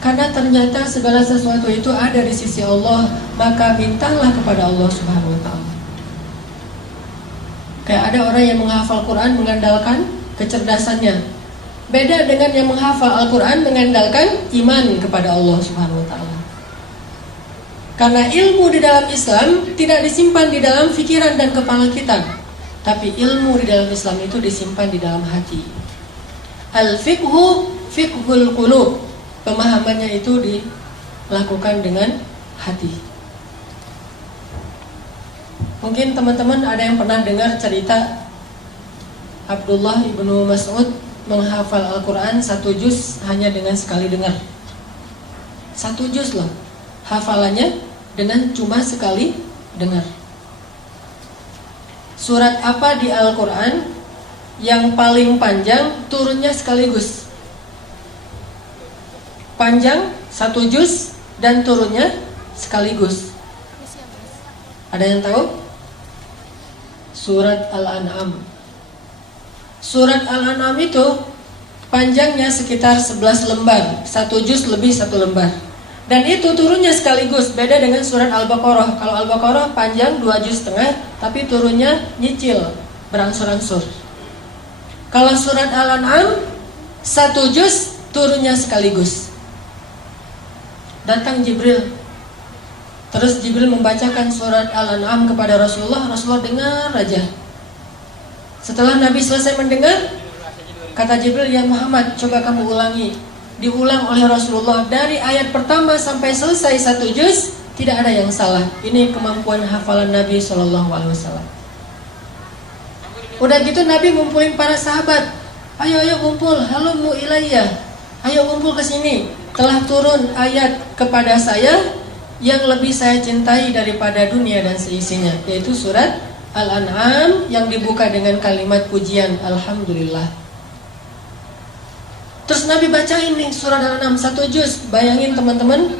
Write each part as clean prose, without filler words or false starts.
Karena ternyata segala sesuatu itu ada di sisi Allah, maka mintalah kepada Allah Subhanahu wa ta'ala. Kayak ada orang yang menghafal Quran mengandalkan kecerdasannya. Beda dengan yang menghafal Al-Quran mengandalkan iman kepada Allah Subhanahu wa ta'ala. Karena ilmu di dalam Islam tidak disimpan di dalam pikiran dan kepala kita, tapi ilmu di dalam Islam itu disimpan di dalam hati. Al-fiqhu fiqhul qulub. Pemahamannya itu dilakukan dengan hati. Mungkin teman-teman ada yang pernah dengar cerita Abdullah ibnu Mas'ud menghafal Al-Quran 1 juz hanya dengan sekali dengar. 1 juz loh hafalannya dengan cuma sekali dengar. Surat apa di Al-Quran yang paling panjang turunnya sekaligus? Panjang 1 juz dan turunnya sekaligus. Ada yang tahu? Surat Al-An'am. Surat Al-An'am itu panjangnya sekitar 11 lembar, 1 juz lebih 1 lembar. Dan itu turunnya sekaligus, beda dengan surat Al-Baqarah. Kalau Al-Baqarah panjang 2 juz setengah, tapi turunnya nyicil, berangsur-angsur. Kalau surat Al-An'am 1 juz turunnya sekaligus. Datang Jibril. Terus Jibril membacakan surat Al-An'am kepada Rasulullah. Rasulullah dengar aja. Setelah Nabi selesai mendengar, kata Jibril, "Ya Muhammad, coba kamu ulangi." Diulang oleh Rasulullah dari ayat pertama sampai selesai 1 juz, tidak ada yang salah. Ini kemampuan hafalan Nabi SAW. Udah gitu Nabi ngumpulin para sahabat. Ayo kumpul, halumu ilayya. Ayo kumpul ke sini. Telah turun ayat kepada saya yang lebih saya cintai daripada dunia dan seisinya, yaitu surat Al-An'am yang dibuka dengan kalimat pujian Alhamdulillah. Terus Nabi bacain nih surat Al-An'am 1 juz. Bayangin teman-teman,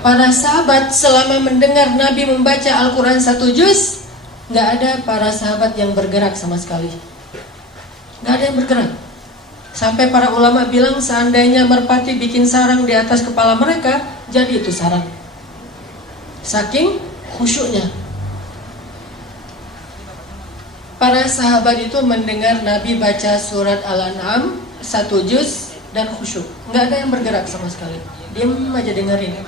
para sahabat selama mendengar Nabi membaca Al-Quran 1 juz, gak ada para sahabat yang bergerak sama sekali. Gak ada yang bergerak. Sampai para ulama bilang seandainya merpati bikin sarang di atas kepala mereka, jadi itu sarang. Saking khusyuknya. Para sahabat itu mendengar Nabi baca surat Al-An'am 1 juz dan khusyuk. Nggak ada yang bergerak sama sekali. Diam aja dengerin.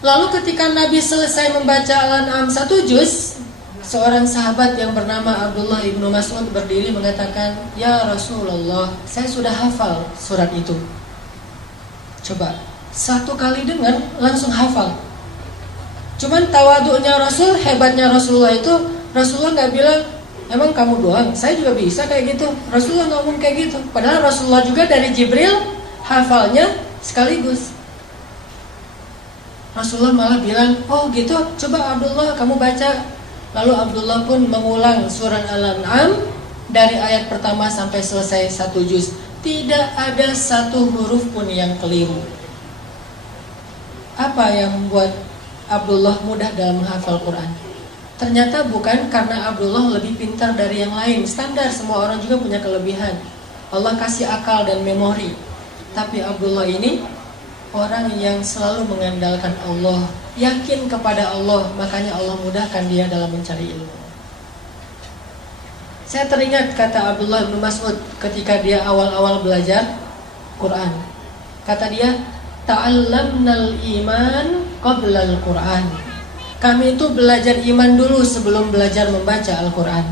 Lalu ketika Nabi selesai membaca Al-An'am 1 juz, seorang sahabat yang bernama Abdullah ibnu Mas'ud berdiri mengatakan, "Ya Rasulullah, saya sudah hafal surat itu." Coba, 1 kali dengar langsung hafal. Cuman tawaduknya Rasul, hebatnya Rasulullah itu, Rasulullah nggak bilang, "Emang kamu doang? Saya juga bisa kayak gitu." Rasulullah ngomong kayak gitu. Padahal Rasulullah juga dari Jibril hafalnya sekaligus. Rasulullah malah bilang, "Oh gitu, coba Abdullah kamu baca." Lalu Abdullah pun mengulang surat Al-An'am dari ayat pertama sampai selesai 1 juz. Tidak ada 1 huruf pun yang keliru. Apa yang membuat Abdullah mudah dalam menghafal Quran? Ternyata bukan karena Abdullah lebih pintar dari yang lain. Standar, semua orang juga punya kelebihan. Allah kasih akal dan memori. Tapi Abdullah ini orang yang selalu mengandalkan Allah, yakin kepada Allah, makanya Allah mudahkan dia dalam mencari ilmu. Saya teringat kata Abdullah bin Mas'ud ketika dia awal-awal belajar Quran. Kata dia, "Ta'allamnal iman qabla al-Quran." Kami itu belajar iman dulu sebelum belajar membaca Al-Quran.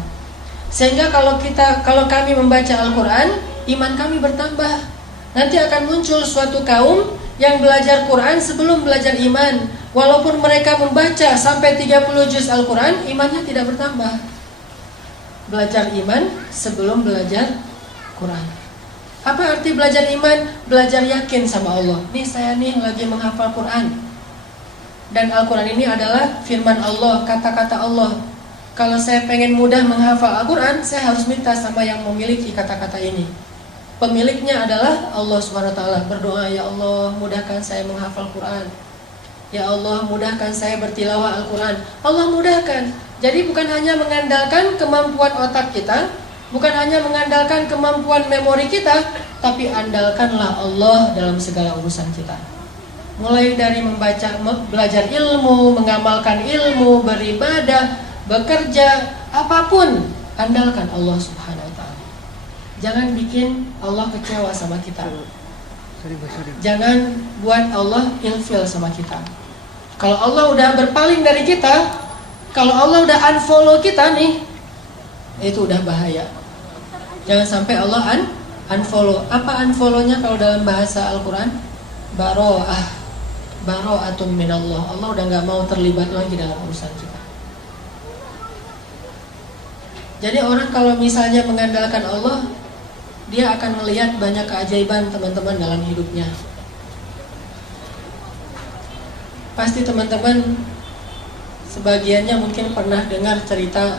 Sehingga kalau kami membaca Al-Quran, iman kami bertambah. Nanti akan muncul suatu kaum yang belajar Quran sebelum belajar iman. Walaupun mereka membaca sampai 30 juz Al-Quran, imannya tidak bertambah. Belajar iman sebelum belajar Quran. Apa arti belajar iman? Belajar yakin sama Allah. Nih saya nih lagi menghafal Quran. Dan Al-Quran ini adalah firman Allah, kata-kata Allah. Kalau saya pengen mudah menghafal Al-Quran, saya harus minta sama yang memiliki kata-kata ini. Pemiliknya adalah Allah SWT. Berdoa, "Ya Allah, mudahkan saya menghafal Quran. Ya Allah, mudahkan saya bertilawah Al-Quran." Allah mudahkan. Jadi bukan hanya mengandalkan kemampuan otak kita, Bukan hanya mengandalkan kemampuan memori kita, tapi andalkanlah Allah dalam segala urusan kita. Mulai dari belajar ilmu, mengamalkan ilmu, beribadah, bekerja, apapun, andalkan Allah Subhanahu wa taala. Jangan bikin Allah kecewa sama kita. Jangan buat Allah ilfil sama kita. Kalau Allah udah berpaling dari kita, kalau Allah udah unfollow kita nih, itu udah bahaya. Jangan sampai Allah unfollow. Apa unfollow-nya kalau dalam bahasa Al-Quran? Baro'atun minallah. Allah udah gak mau terlibat lagi dalam urusan kita. Jadi orang kalau misalnya mengandalkan Allah, dia akan melihat banyak keajaiban teman-teman dalam hidupnya. Pasti teman-teman sebagiannya mungkin pernah dengar cerita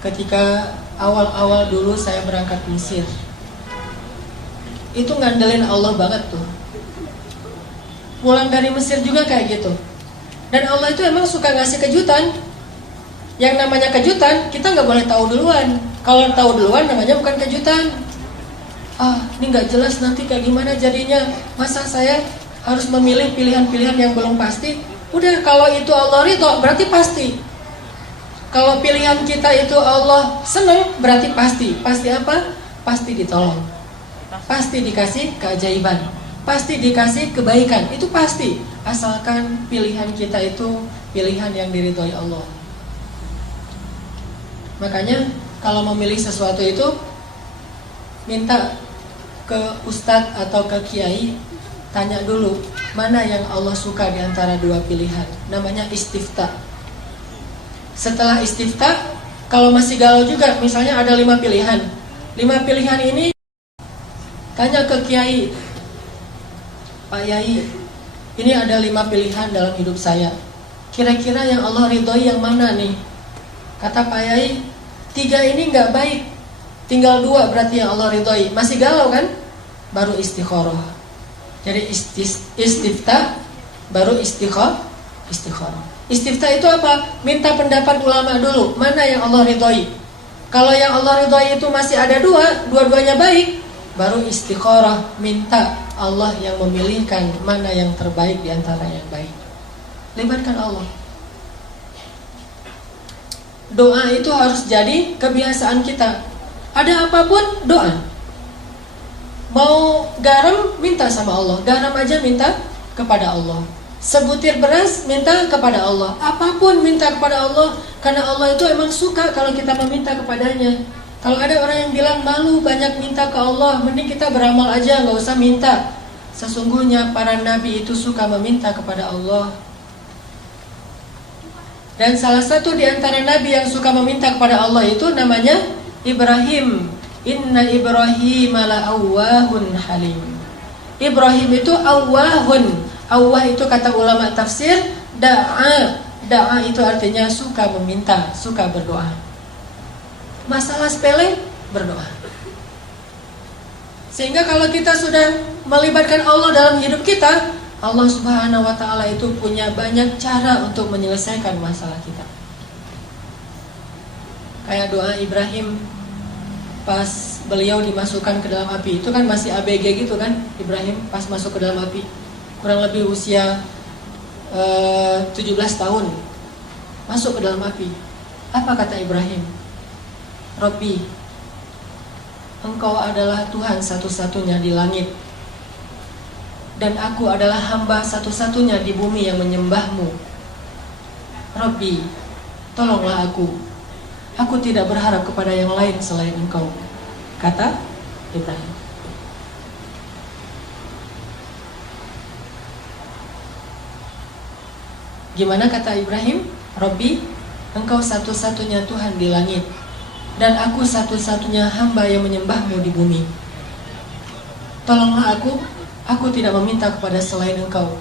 ketika awal-awal dulu saya berangkat Mesir. Itu ngandelin Allah banget tuh. Pulang dari Mesir juga kayak gitu. Dan Allah itu emang suka ngasih kejutan. Yang namanya kejutan, kita gak boleh tahu duluan. Kalau tahu duluan namanya bukan kejutan. Ini gak jelas nanti kayak gimana jadinya. Masa saya harus memilih pilihan-pilihan yang belum pasti? Udah, kalau itu Allah ridho, berarti pasti. Kalau pilihan kita itu Allah senang, berarti pasti. Pasti apa? Pasti ditolong. Pasti dikasih keajaiban. Pasti dikasih kebaikan, itu pasti. Asalkan pilihan kita itu pilihan yang diridhoi Allah. Makanya kalau memilih sesuatu itu, minta ke ustadz atau ke kiai, tanya dulu mana yang Allah suka di antara dua pilihan. Namanya istifta. Setelah istifta, kalau masih galau juga, misalnya ada 5 pilihan. 5 pilihan ini tanya ke kiai, Pak Yai, ini ada 5 pilihan dalam hidup saya. Kira-kira yang Allah ridhoi yang mana nih? Kata Pak Yai, 3 ini gak baik, tinggal 2 berarti yang Allah ridhoi. Masih galau kan? Baru istikharah. Jadi istifta, baru istikharah. Istifta itu apa? Minta pendapat ulama dulu, mana yang Allah ridhoi. Kalau yang Allah ridhoi itu masih ada 2, dua-duanya baik, baru istikharah, minta Allah yang memilihkan mana yang terbaik di antara yang baik. Libatkan Allah. Doa itu harus jadi kebiasaan kita. Ada apapun, doa. Mau garam, minta sama Allah. Garam aja minta kepada Allah. Sebutir beras, minta kepada Allah. Apapun minta kepada Allah. Karena Allah itu emang suka kalau kita meminta kepadanya. Kalau ada orang yang bilang malu banyak minta ke Allah, mending kita beramal aja, gak usah minta. Sesungguhnya para nabi itu suka meminta kepada Allah. Dan salah satu di antara nabi yang suka meminta kepada Allah itu namanya Ibrahim. Inna Ibrahim la'awwahun halim. Ibrahim itu awwahun. Awwah itu kata ulama tafsir, da'a. Da'a itu artinya suka meminta, suka berdoa. Masalah sepele, berdoa. Sehingga kalau kita sudah melibatkan Allah dalam hidup kita, Allah Subhanahu wa ta'ala itu punya banyak cara untuk menyelesaikan masalah kita. Kayak doa Ibrahim pas beliau dimasukkan ke dalam api. Itu kan masih ABG gitu kan, Ibrahim pas masuk ke dalam api. Kurang lebih usia 17 tahun. Masuk ke dalam api. Apa kata Ibrahim? Rabbi, Engkau adalah Tuhan satu-satunya di langit, dan aku adalah hamba satu-satunya di bumi yang menyembahmu. Rabbi, tolonglah aku. Aku tidak berharap kepada yang lain selain Engkau, kata Ibrahim. Gimana kata Ibrahim? Rabbi, Engkau satu-satunya Tuhan di langit, dan aku satu-satunya hamba yang menyembahmu di bumi. Tolonglah aku tidak meminta kepada selain Engkau.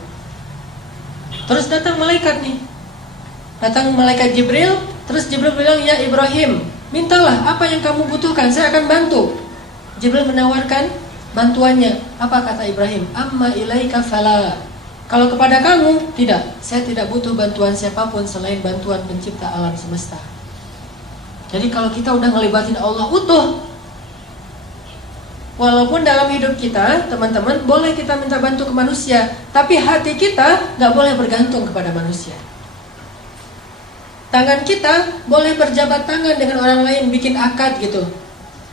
Terus datang malaikat nih. Datang malaikat Jibril. Terus Jibril bilang, ya Ibrahim, mintalah apa yang kamu butuhkan, saya akan bantu. Jibril menawarkan bantuannya. Apa kata Ibrahim? Amma ilaika fala. Kalau kepada kamu, tidak. Saya tidak butuh bantuan siapapun selain bantuan pencipta alam semesta. Jadi kalau kita udah ngelibatin Allah utuh, walaupun dalam hidup kita, teman-teman, boleh kita minta bantu ke manusia, tapi hati kita gak boleh bergantung kepada manusia. Tangan kita boleh berjabat tangan dengan orang lain, bikin akad gitu.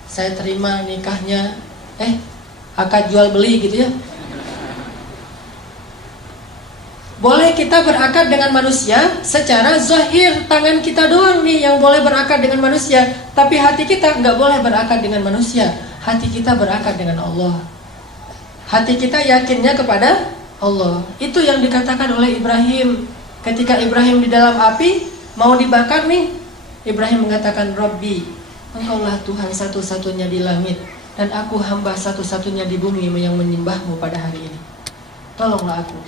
Saya terima nikahnya, akad jual beli gitu ya. Boleh kita berakad dengan manusia secara zahir, tangan kita doang nih yang boleh berakad dengan manusia, tapi hati kita gak boleh berakad dengan manusia. Hati kita berakad dengan Allah. Hati kita yakinnya kepada Allah. Itu yang dikatakan oleh Ibrahim. Ketika Ibrahim di dalam api, mau dibakar nih, Ibrahim mengatakan, Rabbi, Engkaulah Tuhan satu-satunya di langit, dan aku hamba satu-satunya di bumi yang menyembahmu pada hari ini. Tolonglah aku.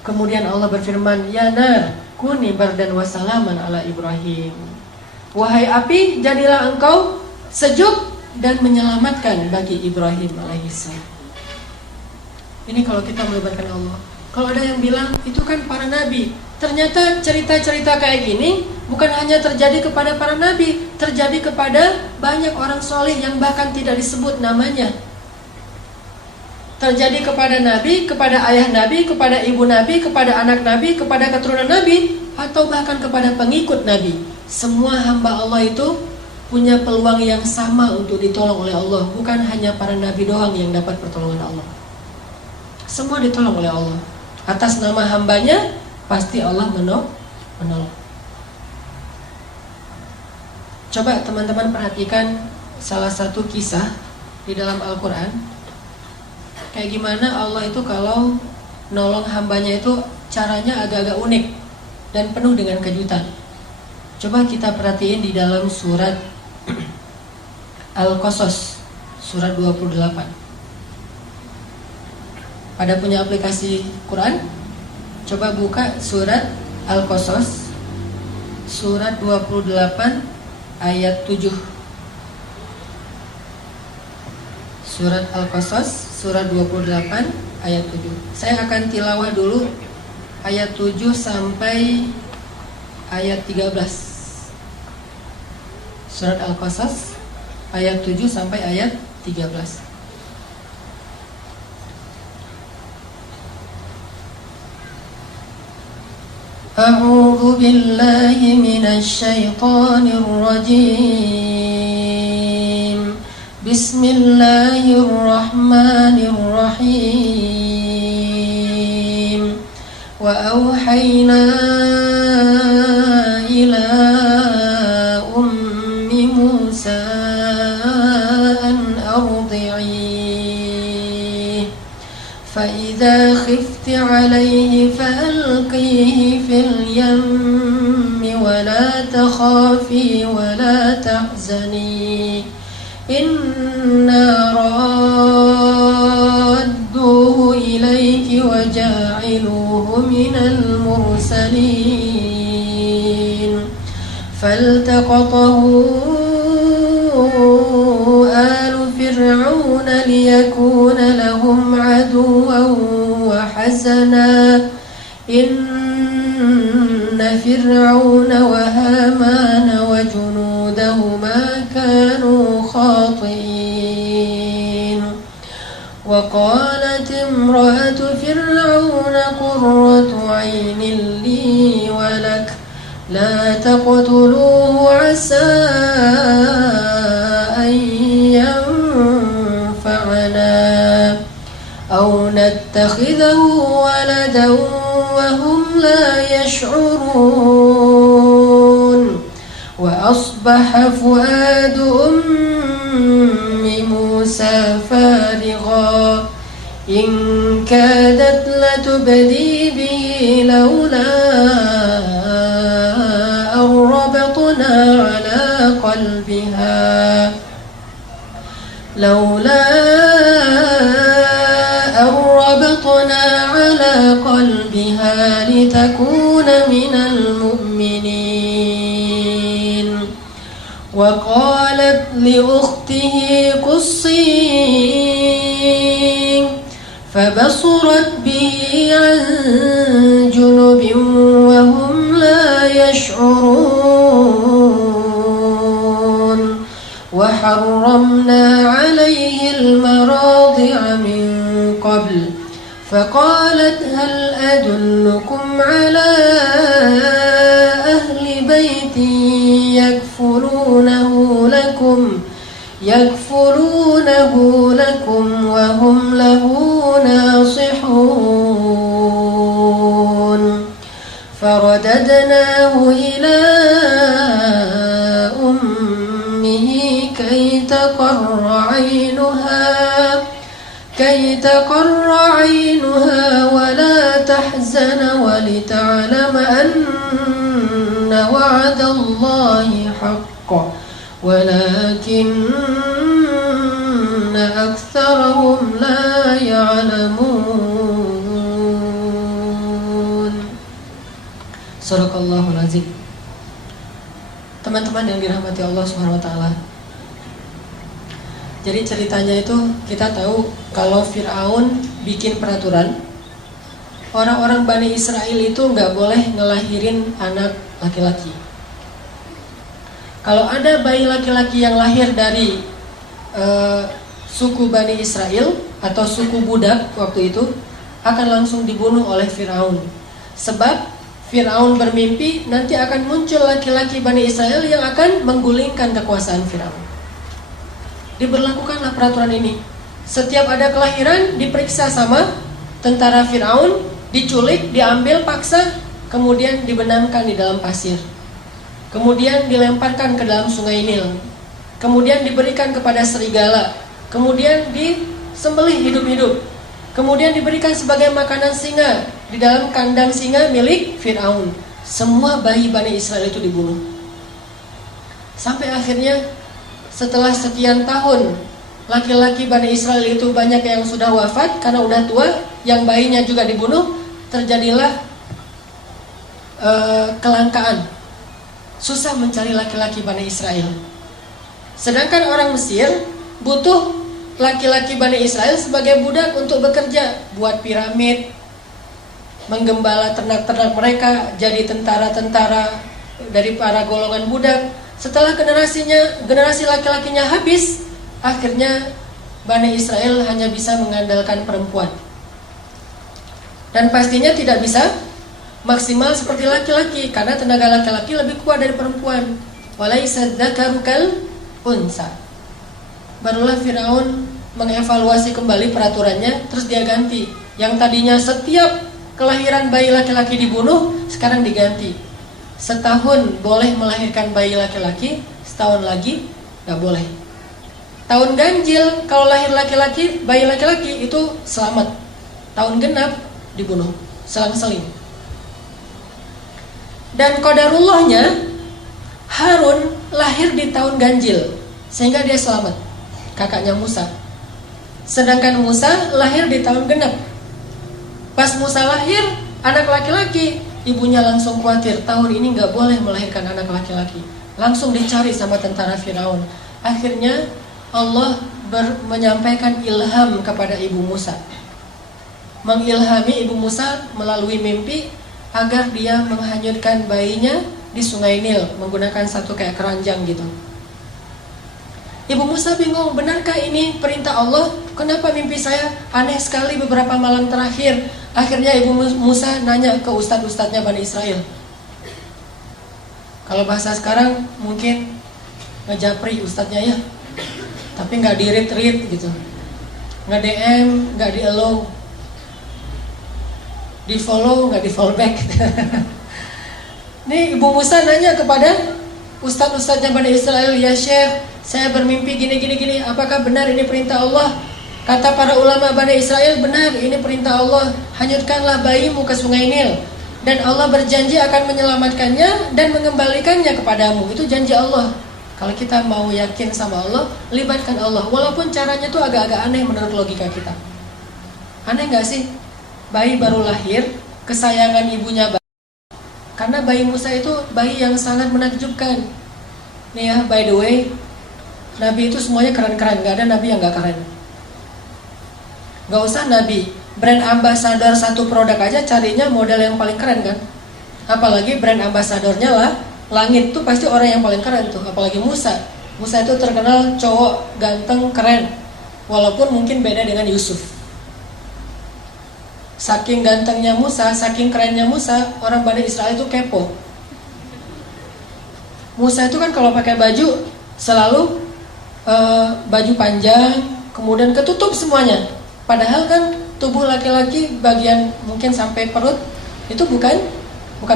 Kemudian Allah berfirman, Ya nar, kuni bardan wa salaman ala Ibrahim. Wahai api, jadilah engkau sejuk dan menyelamatkan bagi Ibrahim alaihissalam. Ini kalau kita melibatkan Allah. Kalau ada yang bilang itu kan para nabi, ternyata cerita-cerita kayak gini bukan hanya terjadi kepada para nabi, terjadi kepada banyak orang soleh yang bahkan tidak disebut namanya. Terjadi kepada nabi, kepada ayah nabi, kepada ibu nabi, kepada anak nabi, kepada keturunan nabi, atau bahkan kepada pengikut nabi. Semua hamba Allah itu punya peluang yang sama untuk ditolong oleh Allah. Bukan hanya para nabi doang yang dapat pertolongan Allah. Semua ditolong oleh Allah. Atas nama hambanya pasti Allah menolong. Coba teman-teman perhatikan salah satu kisah di dalam Al-Quran. Kayak gimana Allah itu kalau nolong hambanya itu caranya agak-agak unik dan penuh dengan kejutan. Coba kita perhatiin di dalam surat Al-Qasas, surat 28. Pada punya aplikasi Quran? Coba buka surat Al-Qasas, surat 28 ayat 7. Surat Al-Qasas, surat 28 ayat 7. Saya akan tilawah dulu ayat 7 sampai ayat 13. Surat Al-Qasas ayat 7 sampai ayat 13. A'udzu billahi minasy syaithanir rajim. Bismillahirrahmanirrahim. Wa auhayna ila ummi Musa an ardi'i fa idza khifti 'alayhi fa'alqihi fil yammi wa la takhafi wa la tahzani inna radduhu ilayki wa ja'iluhu minal mursalin. Faltaqatahu alu fir'auna liyakuna lahum aduwwan wa hazana inna fir'auna wa hamana wa junudahuma kanu khati'in. Wa qalat imra'atu fir'auna qurratu 'aynin li wa lak la taqtuluhu 'asa an yanfa'ana aw nattakhidahu waladan wa hum la yash'urun. Wa asbaha fuadu ummi Musa farigha in kadat latubdi bihi laula arbatna ala qalbiha litakuna minal mu'minin. Wa qalat li ukhtihi qussih fabasurat bihi an junubin wa hum la yash'urun. وحرمنا عليه المراضع من قبل فقالت هل أدلكم على أهل بيت يكفلونه لكم وهم له ناصحون فرددناه إلى أمه كي تقر عينها ولا تحزن ولتعلم أن وعد الله حق ولكن أكثرهم لا يعلمون. Sadaqallahul azim. Teman-teman yang dirahmati Allah Subhanahu wa taala. Jadi ceritanya itu kita tahu kalau Fir'aun bikin peraturan, orang-orang Bani Israel itu nggak boleh ngelahirin anak laki-laki. Kalau ada bayi laki-laki yang lahir dari suku Bani Israel atau suku budak waktu itu akan langsung dibunuh oleh Fir'aun. Sebab Fir'aun bermimpi nanti akan muncul laki-laki Bani Israel yang akan menggulingkan kekuasaan Fir'aun. Diberlakukanlah peraturan ini. Setiap ada kelahiran diperiksa sama tentara Fir'aun, diculik, diambil paksa, kemudian dibenamkan di dalam pasir. Kemudian dilemparkan ke dalam sungai Nil. Kemudian diberikan kepada serigala. Kemudian disembelih hidup-hidup. Kemudian diberikan sebagai makanan singa di dalam kandang singa milik Fir'aun. Semua bayi Bani Israel itu dibunuh. Sampai akhirnya setelah sekian tahun laki-laki Bani Israel itu banyak yang sudah wafat karena udah tua, yang bayinya juga dibunuh, terjadilah kelangkaan. Susah mencari laki-laki Bani Israel. Sedangkan orang Mesir butuh laki-laki Bani Israel sebagai budak untuk bekerja, buat piramid, menggembala ternak-ternak mereka, jadi tentara-tentara dari para golongan budak. Setelah generasi laki-lakinya habis, akhirnya Bani Israel hanya bisa mengandalkan perempuan. Dan pastinya tidak bisa maksimal seperti laki-laki, karena tenaga laki-laki lebih kuat dari perempuan. Walaisa dzakaru kal unsa. Barulah Firaun mengevaluasi kembali peraturannya, terus dia ganti. Yang tadinya setiap kelahiran bayi laki-laki dibunuh, sekarang diganti. Setahun boleh melahirkan bayi laki-laki, setahun lagi gak boleh. Tahun ganjil kalau lahir laki-laki, bayi laki-laki itu selamat. Tahun genap dibunuh, selang-seling. Dan qadarullahnya, Harun lahir di tahun ganjil, sehingga dia selamat, kakaknya Musa. Sedangkan Musa lahir di tahun genap. Pas Musa lahir, anak laki-laki, ibunya langsung khawatir, tahun ini gak boleh melahirkan anak laki-laki. Langsung dicari sama tentara Firaun. Akhirnya Allah menyampaikan ilham kepada ibu Musa, mengilhami ibu Musa melalui mimpi agar dia menghanyutkan bayinya di sungai Nil menggunakan satu kayak keranjang gitu. Ibu Musa bingung, benarkah ini perintah Allah? Kenapa mimpi saya aneh sekali beberapa malam terakhir? Akhirnya ibu Musa nanya ke ustadz-ustadznya Bani Israel. Kalau bahasa sekarang mungkin ngejapri ustadznya ya, tapi nggak di-read gitu, nggak DM, nggak di-allow, di-follow, nggak di-follow back. Nih ibu Musa nanya kepada ustadz-ustadznya Bani Israel, ya Syekh, saya bermimpi gini, apakah benar ini perintah Allah? Kata para ulama Bani Israel, benar, ini perintah Allah. Hanyutkanlah bayimu ke sungai Nil, dan Allah berjanji akan menyelamatkannya dan mengembalikannya kepadamu. Itu janji Allah. Kalau kita mau yakin sama Allah, libatkan Allah. Walaupun caranya tuh agak-agak aneh menurut logika kita. Aneh gak sih? Bayi baru lahir, kesayangan ibunya karena bayi Musa itu bayi yang sangat menakjubkan. Nih ya, by the way, Nabi itu semuanya keren-keren, gak ada Nabi yang gak keren. Gak usah Nabi, brand ambassador satu produk aja carinya model yang paling keren kan. Apalagi brand ambasadornya lah langit tuh pasti orang yang paling keren tuh. Apalagi Musa, Musa itu terkenal cowok ganteng, keren. Walaupun mungkin beda dengan Yusuf. Saking gantengnya Musa, saking kerennya Musa, orang Bani Israel itu kepo. Musa itu kan kalau pakai baju selalu baju panjang, kemudian ketutup semuanya. Padahal kan tubuh laki-laki bagian mungkin sampai perut itu bukan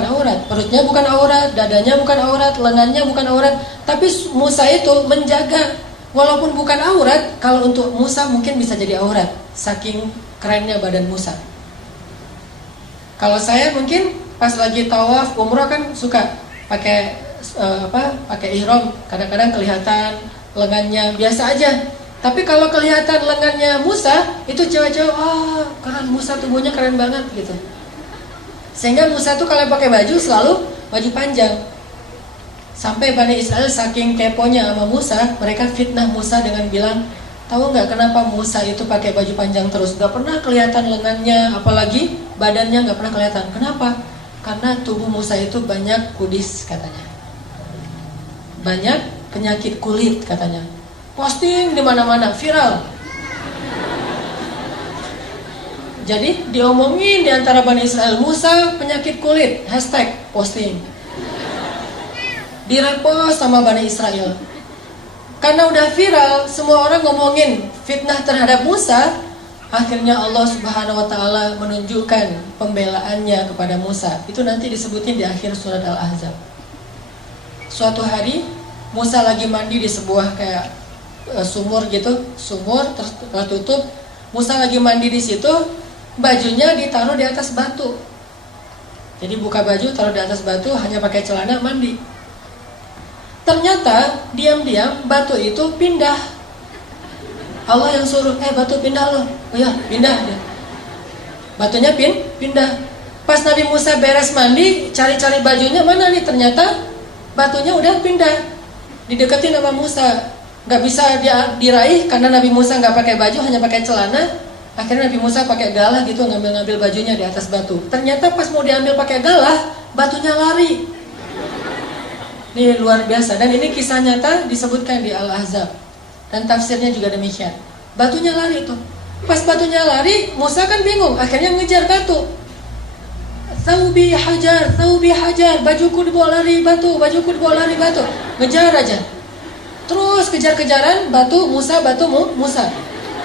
aurat. Perutnya bukan aurat, dadanya bukan aurat, lengannya bukan aurat. Tapi Musa itu menjaga. Walaupun bukan aurat, kalau untuk Musa mungkin bisa jadi aurat. Saking kerennya badan Musa. Kalau saya mungkin pas lagi tawaf umrah kan suka pakai pakai ihram. Kadang-kadang kelihatan lengannya biasa aja. Tapi kalau kelihatan lengannya Musa, itu cewek-cewek, keren Musa, tubuhnya keren banget gitu. Sehingga Musa tuh kalau pakai baju selalu baju panjang. Sampai Bani Israel saking keponya sama Musa, mereka fitnah Musa dengan bilang, tahu nggak kenapa Musa itu pakai baju panjang terus? Gak pernah kelihatan lengannya, apalagi badannya gak pernah kelihatan. Kenapa? Karena tubuh Musa itu banyak kudis katanya. Banyak penyakit kulit katanya. Posting di mana-mana, viral. Jadi diomongin di antara Bani Israel, Musa penyakit kulit, hashtag posting. Direpost sama Bani Israel. Karena udah viral, semua orang ngomongin fitnah terhadap Musa. Akhirnya Allah Subhanahu wa ta'ala menunjukkan pembelaannya kepada Musa. Itu nanti disebutin di akhir surat Al-Ahzab. Suatu hari Musa lagi mandi di sebuah kayak sumur gitu, sumur tertutup. Musa lagi mandi di situ, bajunya ditaruh di atas batu. Jadi buka baju, taruh di atas batu, hanya pakai celana mandi. Ternyata diam-diam batu itu pindah. Allah yang suruh, batu pindah loh. Oh ya, pindah dia. Batunya pindah. Pas Nabi Musa beres mandi, cari-cari bajunya mana nih? Ternyata batunya udah pindah. Dideketin sama Musa. Gak bisa diraih karena Nabi Musa gak pakai baju, hanya pakai celana. Akhirnya Nabi Musa pakai galah gitu, ngambil-ngambil bajunya di atas batu. Ternyata pas mau diambil pakai galah, batunya lari. Ini luar biasa. Dan ini kisah nyata disebutkan di Al-Ahzab. Dan tafsirnya juga demikian. Batunya lari tuh. Pas batunya lari, Musa kan bingung. Akhirnya ngejar batu. Thawbi hajar, bajuku dibawa lari batu, bajuku dibawa lari batu. Ngejar aja. Terus kejar-kejaran, batu Musa.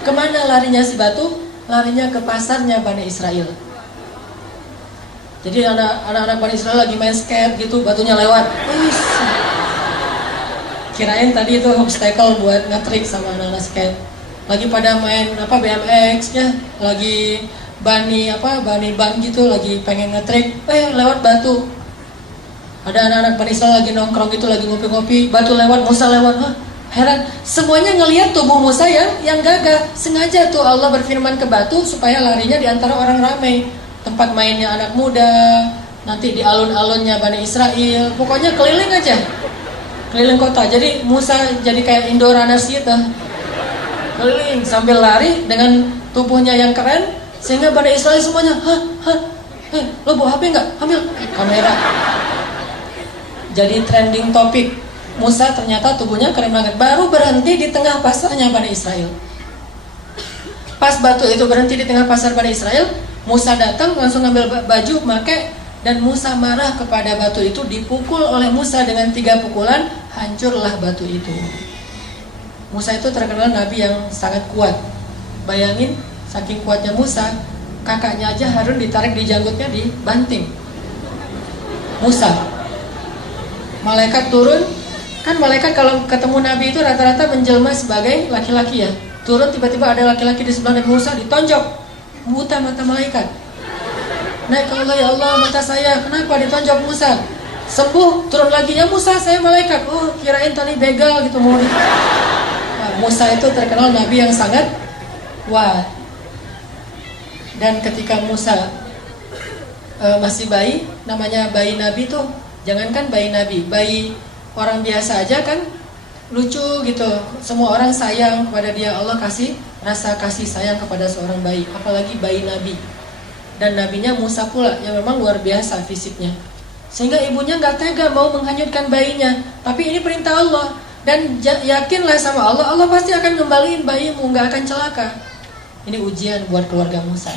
Kemana larinya si batu? Larinya ke pasarnya Bani Israel. Jadi anak-anak Bani Israel lagi main skate gitu, batunya lewat. Kirain tadi itu obstacle buat nge-trick sama anak-anak skate. Lagi pada main BMX ya, lagi bani ban gitu, lagi pengen nge-trick, lewat batu. Ada anak-anak Bani Israel lagi nongkrong gitu, lagi ngopi-ngopi, batu lewat, Musa lewat. Heran, semuanya ngelihat tubuh Musa yang gagah. Sengaja tuh Allah berfirman ke batu supaya larinya di antara orang ramai. Tempat mainnya anak muda, nanti di alun-alunnya Bani Israel, pokoknya keliling aja, keliling kota. Jadi Musa jadi kayak Indoranas gitu, keliling sambil lari dengan tubuhnya yang keren, sehingga Bani Israel semuanya, lo bawa HP nggak? Ambil kamera. Jadi trending topik, Musa ternyata tubuhnya keren banget. Baru berhenti di tengah pasarnya Bani Israel. Pas batu itu berhenti di tengah pasar Bani Israel, Musa datang langsung ngambil baju, pakai, dan Musa marah kepada batu itu, dipukul oleh Musa dengan 3 pukulan, hancurlah batu itu. Musa itu terkenal nabi yang sangat kuat. Bayangin, saking kuatnya Musa, kakaknya aja Harun ditarik di janggutnya, dibanting. Musa. Malaikat turun, kan malaikat kalau ketemu nabi itu rata-rata menjelma sebagai laki-laki ya. Turun tiba-tiba ada laki-laki di sebelah Nabi Musa, ditonjok. Buta mata malaikat. Naik ke Allah, ya Allah mata saya, kenapa ditonjok Musa? Sembuh, turun lagi, ya Musa saya malaikat. Oh kirain tadi begal gitu mau. Musa itu terkenal nabi yang sangat kuat. Dan ketika Musa masih bayi, namanya bayi nabi tuh, jangankan bayi nabi, bayi orang biasa aja kan lucu gitu. Semua orang sayang kepada dia. Allah kasih rasa kasih sayang kepada seorang bayi, apalagi bayi nabi. Dan nabinya Musa pula yang memang luar biasa fisiknya, sehingga ibunya gak tega mau menghanyutkan bayinya. Tapi ini perintah Allah. Dan yakinlah sama Allah, Allah pasti akan kembaliin bayimu, nggak akan celaka. Ini ujian buat keluarga Musa.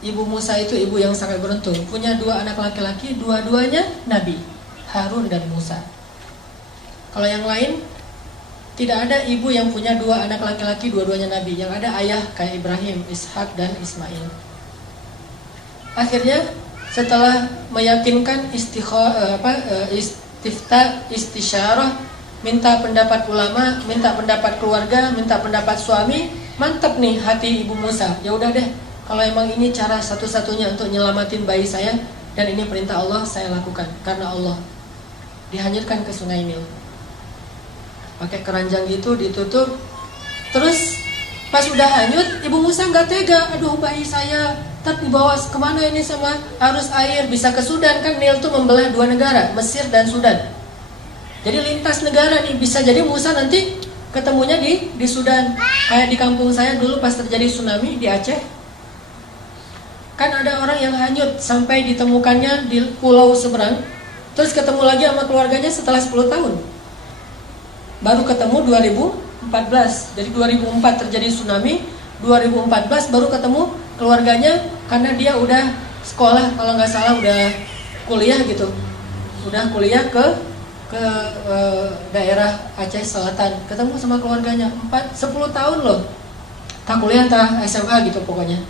Ibu Musa itu ibu yang sangat beruntung, punya 2 anak laki-laki, dua-duanya Nabi, Harun dan Musa. Kalau yang lain, tidak ada ibu yang punya 2 anak laki-laki, dua-duanya Nabi. Yang ada ayah kayak Ibrahim, Ishak dan Ismail. Akhirnya setelah meyakinkan istisyarah, minta pendapat ulama, minta pendapat keluarga, minta pendapat suami, mantap nih hati ibu Musa. Ya udah deh, kalau emang ini cara satu-satunya untuk nyelamatin bayi saya dan ini perintah Allah, saya lakukan karena Allah. Dihanyutkan ke Sungai Nil. Pakai keranjang gitu ditutup. Terus pas udah hanyut, ibu Musa nggak tega. Aduh, bayi saya tak dibawa kemana ini sama arus air, bisa ke Sudan kan? Nil tuh membelah 2 negara, Mesir dan Sudan. Jadi lintas negara nih, bisa jadi Musa nanti ketemunya di Sudan. Kayak di kampung saya dulu pas terjadi tsunami di Aceh, kan ada orang yang hanyut sampai ditemukannya di pulau seberang, terus ketemu lagi sama keluarganya setelah 10 tahun. Baru ketemu 2014. Jadi 2004 terjadi tsunami, 2014 baru ketemu keluarganya karena dia udah sekolah, kalau nggak salah udah kuliah gitu. Udah kuliah ke daerah Aceh Selatan, ketemu sama keluarganya 10 tahun loh. Tak kuliah, tak SMA gitu pokoknya.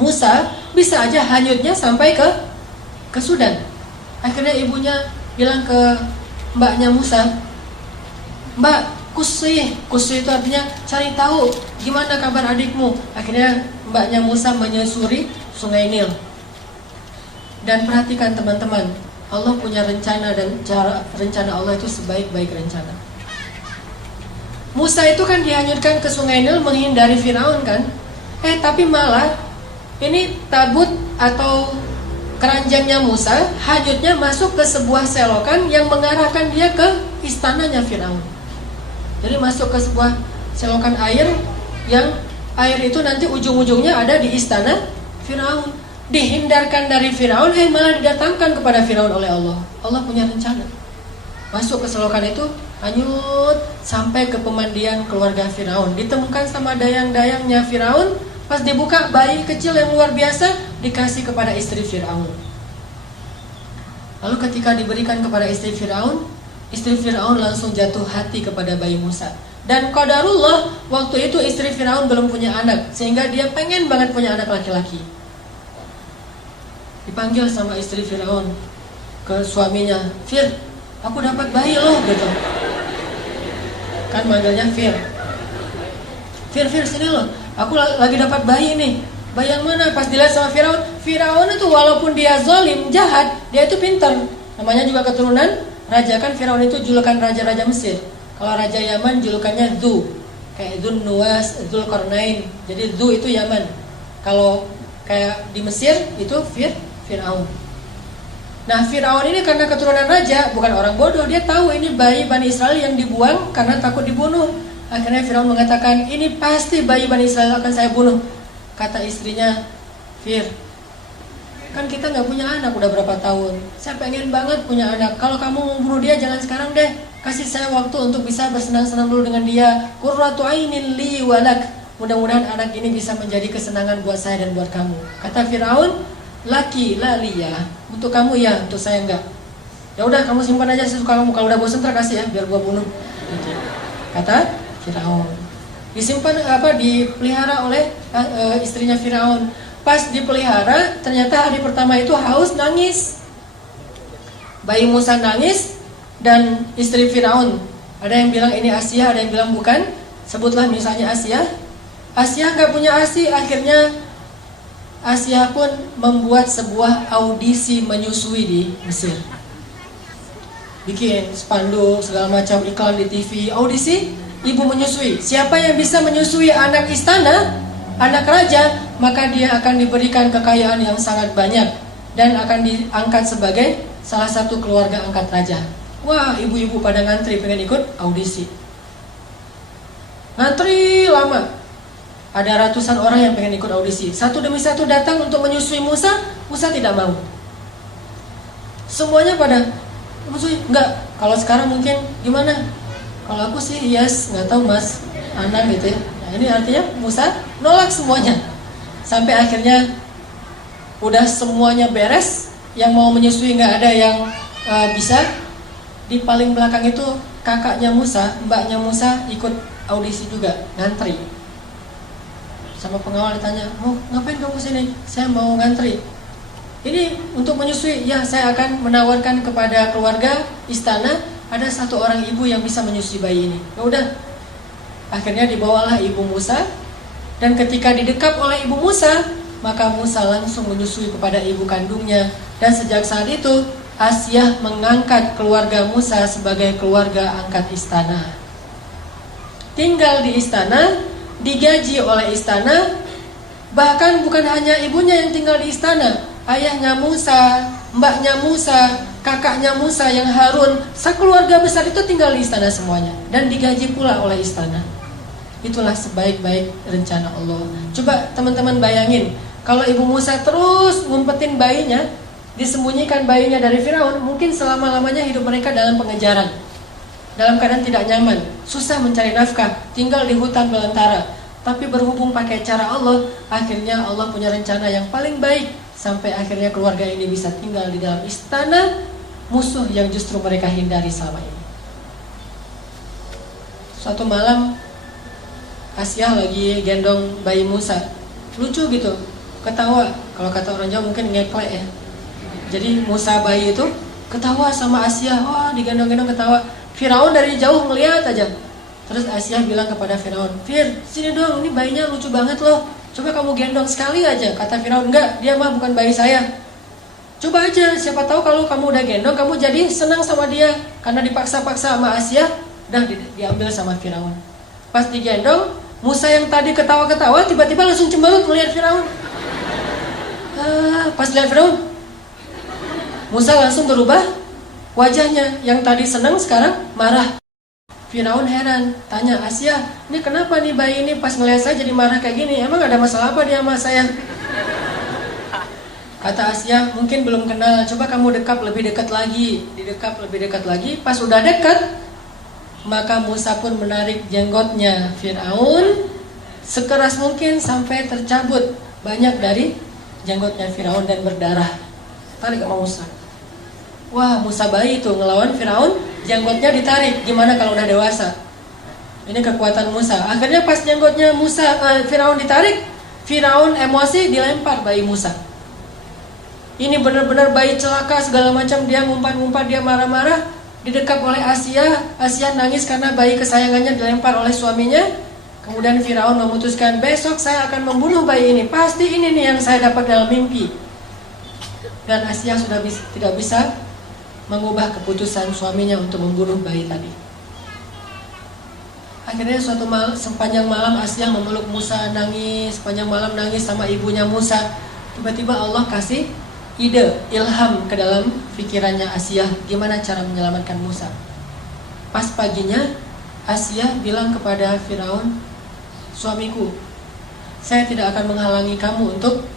Musa bisa aja hanyutnya sampai ke Sudan. Akhirnya ibunya bilang ke mbaknya Musa, "Mbak, kusih itu artinya cari tahu gimana kabar adikmu." Akhirnya mbaknya Musa menyusuri Sungai Nil. Dan perhatikan teman-teman, Allah punya rencana dan rencana Allah itu sebaik-baik rencana. Musa itu kan dihanyutkan ke Sungai Nil menghindari Firaun kan? Tapi malah ini tabut atau keranjangnya Musa hanyutnya masuk ke sebuah selokan yang mengarahkan dia ke istananya Firaun. Jadi masuk ke sebuah selokan air yang air itu nanti ujung-ujungnya ada di istana Firaun. Dihindarkan dari Firaun, malah didatangkan kepada Firaun oleh Allah. Allah punya rencana. Masuk ke selokan itu, hanyut sampai ke pemandian keluarga Firaun. Ditemukan sama dayang-dayangnya Firaun. Pas dibuka, bayi kecil yang luar biasa dikasih kepada istri Firaun. Lalu ketika diberikan kepada istri Firaun langsung jatuh hati kepada bayi Musa. Dan qadarullah, waktu itu istri Firaun belum punya anak, sehingga dia pengen banget punya anak laki-laki. Dipanggil sama istri Firaun ke suaminya, "Fir, aku dapat bayi loh," gitu. Kan manggilnya Fir. Fir sini loh, aku lagi dapat bayi nih. Bayi yang mana? Pas dilihat sama Firaun itu walaupun dia zalim, jahat, dia itu pintar. Namanya juga keturunan raja, kan Firaun itu julukan raja-raja Mesir. Kalau raja Yaman julukannya Dzu, kayak Dzun Nuwas, Dzulqarnain. Jadi Dzu itu Yaman. Kalau kayak di Mesir itu Firaun. Nah, Firaun ini karena keturunan raja, bukan orang bodoh, dia tahu ini bayi Bani Israel yang dibuang karena takut dibunuh. Akhirnya Firaun mengatakan, "Ini pasti bayi Bani Israel akan saya bunuh." Kata istrinya, "Fir, kan kita nggak punya anak udah berapa tahun. Saya pengen banget punya anak. Kalau kamu mau bunuh dia jangan sekarang deh. Kasih saya waktu untuk bisa bersenang-senang dulu dengan dia. Qurratu ainin li walak. Mudah-mudahan anak ini bisa menjadi kesenangan buat saya dan buat kamu." Kata Firaun, "Laki laliya, untuk kamu ya, untuk saya enggak. Ya udah kamu simpan aja sesuka kamu. Kalau udah bosan ntar kasih ya, biar gua bunuh." Gitu. Kata Firaun. Disimpan dipelihara oleh istrinya Firaun. Pas dipelihara, ternyata hari pertama itu haus, nangis. Bayi Musa nangis dan istri Firaun. Ada yang bilang ini Asia, ada yang bilang bukan. Sebutlah misalnya Asia. Asia nggak punya ASI, akhirnya Asia pun membuat sebuah audisi menyusui di Mesir. Bikin spanduk segala macam iklan di TV, audisi ibu menyusui. Siapa yang bisa menyusui anak istana, anak raja, maka dia akan diberikan kekayaan yang sangat banyak dan akan diangkat sebagai salah satu keluarga angkat raja. Wah, ibu-ibu pada ngantri pengen ikut audisi. Ngantri lama. Ada ratusan orang yang pengen ikut audisi. Satu demi satu datang untuk menyusui Musa. Musa tidak mau. Semuanya pada menyusui, enggak, Kalau sekarang mungkin gimana? Kalau aku sih yes, nggak tahu mas, anak gitu ya. Nah, ini artinya Musa nolak semuanya. Sampai akhirnya udah semuanya beres, yang mau menyusui nggak ada yang bisa. Di paling belakang itu kakaknya Musa, mbaknya Musa ikut audisi juga, ngantri. Sama pengawal ditanya, mau ngapain kamu sini? Saya mau ngantri. Ini untuk menyusui, ya saya akan menawarkan kepada keluarga istana, ada satu orang ibu yang bisa menyusui bayi ini. Ya udah, akhirnya dibawalah ibu Musa, dan ketika didekap oleh ibu Musa, maka Musa langsung menyusui kepada ibu kandungnya. Dan sejak saat itu Asyah mengangkat keluarga Musa sebagai keluarga angkat istana. Tinggal di istana, digaji oleh istana. Bahkan bukan hanya ibunya yang tinggal di istana, ayahnya Musa, mbaknya Musa, kakaknya Musa yang Harun, sekeluarga besar itu tinggal di istana semuanya, dan digaji pula oleh istana. Itulah sebaik-baik rencana Allah. Coba teman-teman bayangin, kalau ibu Musa terus ngumpetin bayinya, disembunyikan bayinya dari Firaun, mungkin selama-lamanya hidup mereka dalam pengejaran, dalam keadaan tidak nyaman, susah mencari nafkah, tinggal di hutan belantara. Tapi berhubung pakai cara Allah, akhirnya Allah punya rencana yang paling baik, sampai akhirnya keluarga ini bisa tinggal di dalam istana musuh yang justru mereka hindari selama ini. Suatu malam Asyah lagi gendong bayi Musa, lucu gitu, ketawa. Kalau kata orang Jawa mungkin ngeklek ya. Jadi Musa bayi itu ketawa sama Asyah, wah digendong-gendong ketawa. Firaun dari jauh ngeliat aja. Terus Asyah bilang kepada Firaun, Fir, sini dong, ini bayinya lucu banget loh, coba kamu gendong sekali aja. Kata Firaun, enggak, dia mah bukan bayi saya. Coba aja, siapa tahu kalau kamu udah gendong, kamu jadi senang sama dia. Karena dipaksa-paksa sama Asyah, udah diambil sama Firaun. Pas digendong, Musa yang tadi ketawa-ketawa tiba-tiba langsung cemberut melihat Firaun. Pas lihat Firaun, Musa langsung berubah wajahnya, yang tadi senang sekarang marah. Firaun heran, tanya Asyah, ini kenapa nih bayi ini pas ngelihat saya jadi marah kayak gini? Emang ada masalah apa dia sama saya? Kata Asyah, mungkin belum kenal, coba kamu dekap lebih dekat lagi. Didekap lebih dekat lagi, pas udah dekat, maka Musa pun menarik jenggotnya Firaun sekeras mungkin sampai tercabut banyak dari jenggotnya Firaun dan berdarah. Tarik sama Musa. Wah, Musa bayi itu ngelawan Firaun, jenggotnya ditarik. Gimana kalau udah dewasa? Ini kekuatan Musa. Akhirnya pas jenggotnya Firaun ditarik, Firaun emosi, dilempar bayi Musa. Ini benar-benar bayi celaka segala macam, dia ngumpat-ngumpat, dia marah-marah, didekap oleh Asyah. Asyah nangis karena bayi kesayangannya dilempar oleh suaminya. Kemudian Firaun memutuskan, besok saya akan membunuh bayi ini. Pasti ini nih yang saya dapat dalam mimpi. Dan Asyah sudah tidak bisa mengubah keputusan suaminya untuk membunuh bayi tadi. Akhirnya sepanjang malam Asyah memeluk Musa, nangis, sepanjang malam nangis sama ibunya Musa. Tiba-tiba Allah kasih ide, ilham ke dalam pikirannya Asyah, gimana cara menyelamatkan Musa. Pas paginya Asyah bilang kepada Firaun, suamiku, saya tidak akan menghalangi kamu untuk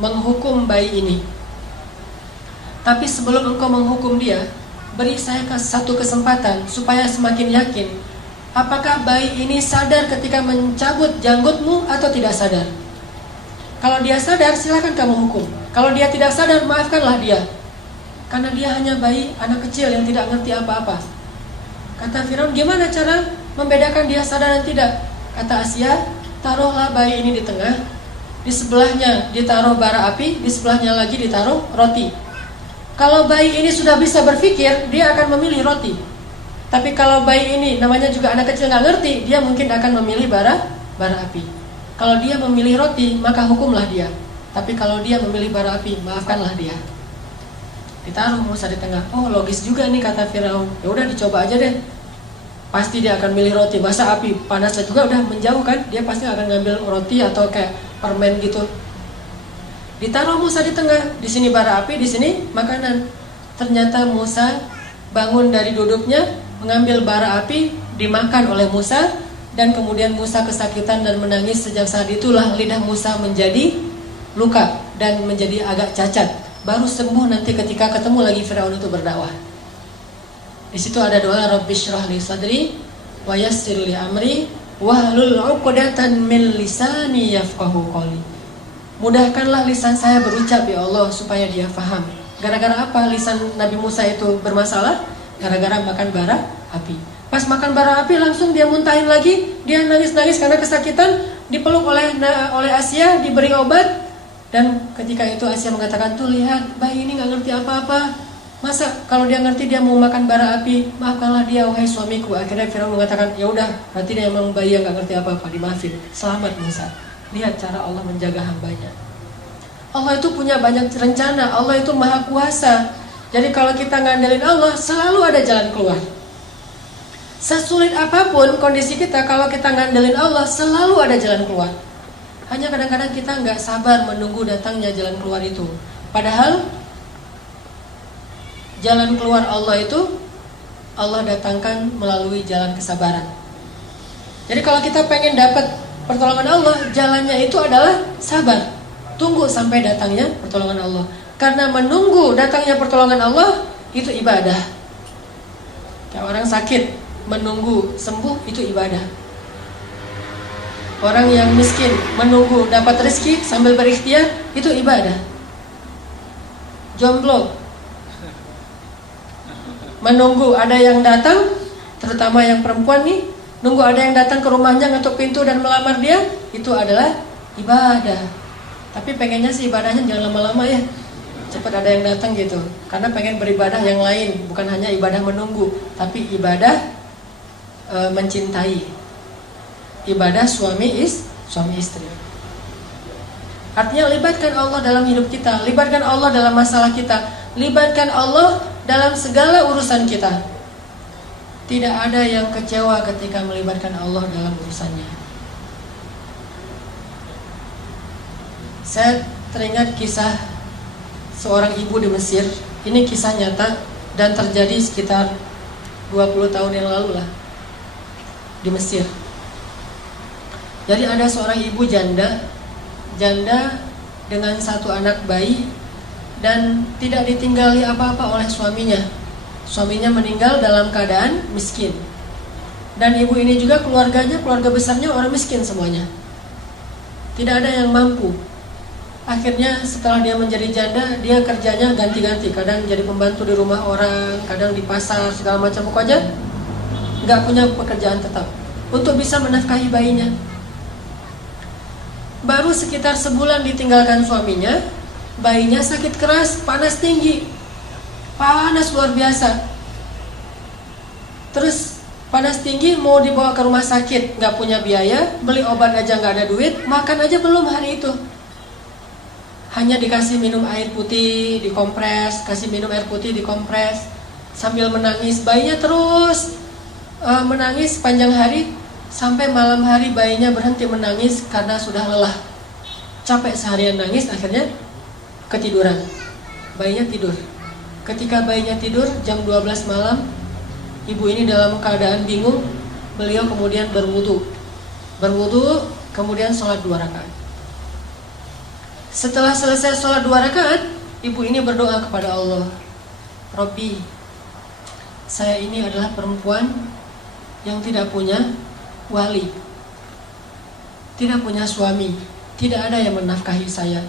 menghukum bayi ini. Tapi sebelum engkau menghukum dia, beri saya satu kesempatan supaya semakin yakin, apakah bayi ini sadar ketika mencabut janggutmu atau tidak sadar. Kalau dia sadar, silakan kamu hukum. Kalau dia tidak sadar, maafkanlah dia. Karena dia hanya bayi, anak kecil yang tidak ngerti apa-apa. Kata Firaun, gimana cara membedakan dia sadar dan tidak? Kata Asyah, taruhlah bayi ini di tengah, di sebelahnya ditaruh bara api, di sebelahnya lagi ditaruh roti. Kalau bayi ini sudah bisa berpikir, dia akan memilih roti. Tapi kalau bayi ini namanya juga anak kecil nggak ngerti, dia mungkin akan memilih bara api. Kalau dia memilih roti, maka hukumlah dia. Tapi kalau dia memilih bara api, maafkanlah dia. Ditaruh Musa di tengah. Oh, logis juga nih kata Firaun. Ya udah dicoba aja deh. Pasti dia akan milih roti. Masa api panasnya juga udah menjauh kan? Dia pasti akan ngambil roti atau kayak permen gitu. Ditaruh Musa di tengah, di sini bara api, di sini makanan. Ternyata Musa bangun dari duduknya, mengambil bara api, dimakan oleh Musa, dan kemudian Musa kesakitan dan menangis. Sejak saat itulah lidah Musa menjadi luka dan menjadi agak cacat. Baru sembuh nanti ketika ketemu lagi Firaun itu berdakwah. Di situ ada doa Rabbi shrah li sadri wa yassir li amri wahlul 'uqdatan min lisani yafqahu qawli. Mudahkanlah lisan saya berucap ya Allah supaya dia faham. Gara-gara apa lisan Nabi Musa itu bermasalah? Gara-gara makan bara api. Pas makan bara api langsung dia muntahin lagi, dia nangis-nangis karena kesakitan, dipeluk oleh Asia, diberi obat. Dan ketika itu Asia mengatakan, tuh lihat bayi ini gak ngerti apa-apa. Masa kalau dia ngerti dia mau makan bara api, maafkanlah dia wahai suamiku. Akhirnya Firaun mengatakan, ya udah berarti dia memang bayi yang gak ngerti apa-apa, dimaafin. Selamat Musa. Lihat cara Allah menjaga hambanya. Allah itu punya banyak rencana, Allah itu maha kuasa. Jadi kalau kita ngandelin Allah, selalu ada jalan keluar. Sesulit apapun kondisi kita, kalau kita ngandelin Allah, selalu ada jalan keluar. Hanya kadang-kadang kita nggak sabar menunggu datangnya jalan keluar itu. Padahal jalan keluar Allah itu Allah datangkan melalui jalan kesabaran. Jadi kalau kita pengen dapat pertolongan Allah, jalannya itu adalah sabar. Tunggu sampai datangnya pertolongan Allah. Karena menunggu datangnya pertolongan Allah itu ibadah. Kayak orang sakit menunggu sembuh itu ibadah. Orang yang miskin menunggu dapat rezeki sambil berikhtiar itu ibadah. Jomblo menunggu ada yang datang, terutama yang perempuan nih, nunggu ada yang datang ke rumahnya ngetuk pintu dan melamar dia, itu adalah ibadah. Tapi pengennya sih ibadahnya jangan lama-lama ya, cepat ada yang datang gitu. Karena pengen beribadah yang lain, bukan hanya ibadah menunggu, tapi ibadah mencintai. Ibadah suami istri. Artinya libatkan Allah dalam hidup kita, libatkan Allah dalam masalah kita, libatkan Allah dalam segala urusan kita. Tidak ada yang kecewa ketika melibatkan Allah dalam urusannya. Saya teringat kisah seorang ibu di Mesir. Ini kisah nyata dan terjadi sekitar 20 tahun yang lalu lah di Mesir. Jadi ada seorang ibu janda dengan satu anak bayi dan tidak ditinggali apa-apa oleh suaminya. Suaminya meninggal dalam keadaan miskin. Dan ibu ini juga keluarga besarnya orang miskin semuanya. Tidak ada yang mampu. Akhirnya setelah dia menjadi janda, dia kerjanya ganti-ganti. Kadang jadi pembantu di rumah orang, kadang di pasar, segala macam. Pokoknya nggak punya pekerjaan tetap untuk bisa menafkahi bayinya. Baru sekitar sebulan ditinggalkan suaminya, bayinya sakit keras, panas tinggi, panas luar biasa. Terus panas tinggi mau dibawa ke rumah sakit, nggak punya biaya, beli obat aja nggak ada duit, makan aja belum hari itu. Hanya dikasih minum air putih, dikompres, kasih minum air putih, dikompres, sambil menangis. Bayinya terus menangis sepanjang hari. Sampai malam hari bayinya berhenti menangis karena sudah lelah. Capek seharian nangis, akhirnya ketiduran. Bayinya tidur. Ketika bayinya tidur jam 12 malam, ibu ini dalam keadaan bingung. Beliau kemudian berwudu, kemudian sholat 2 rakaat. Setelah selesai sholat 2 rakaat, ibu ini berdoa kepada Allah, Robbi, saya ini adalah perempuan yang tidak punya wali, tidak punya suami, tidak ada yang menafkahi saya.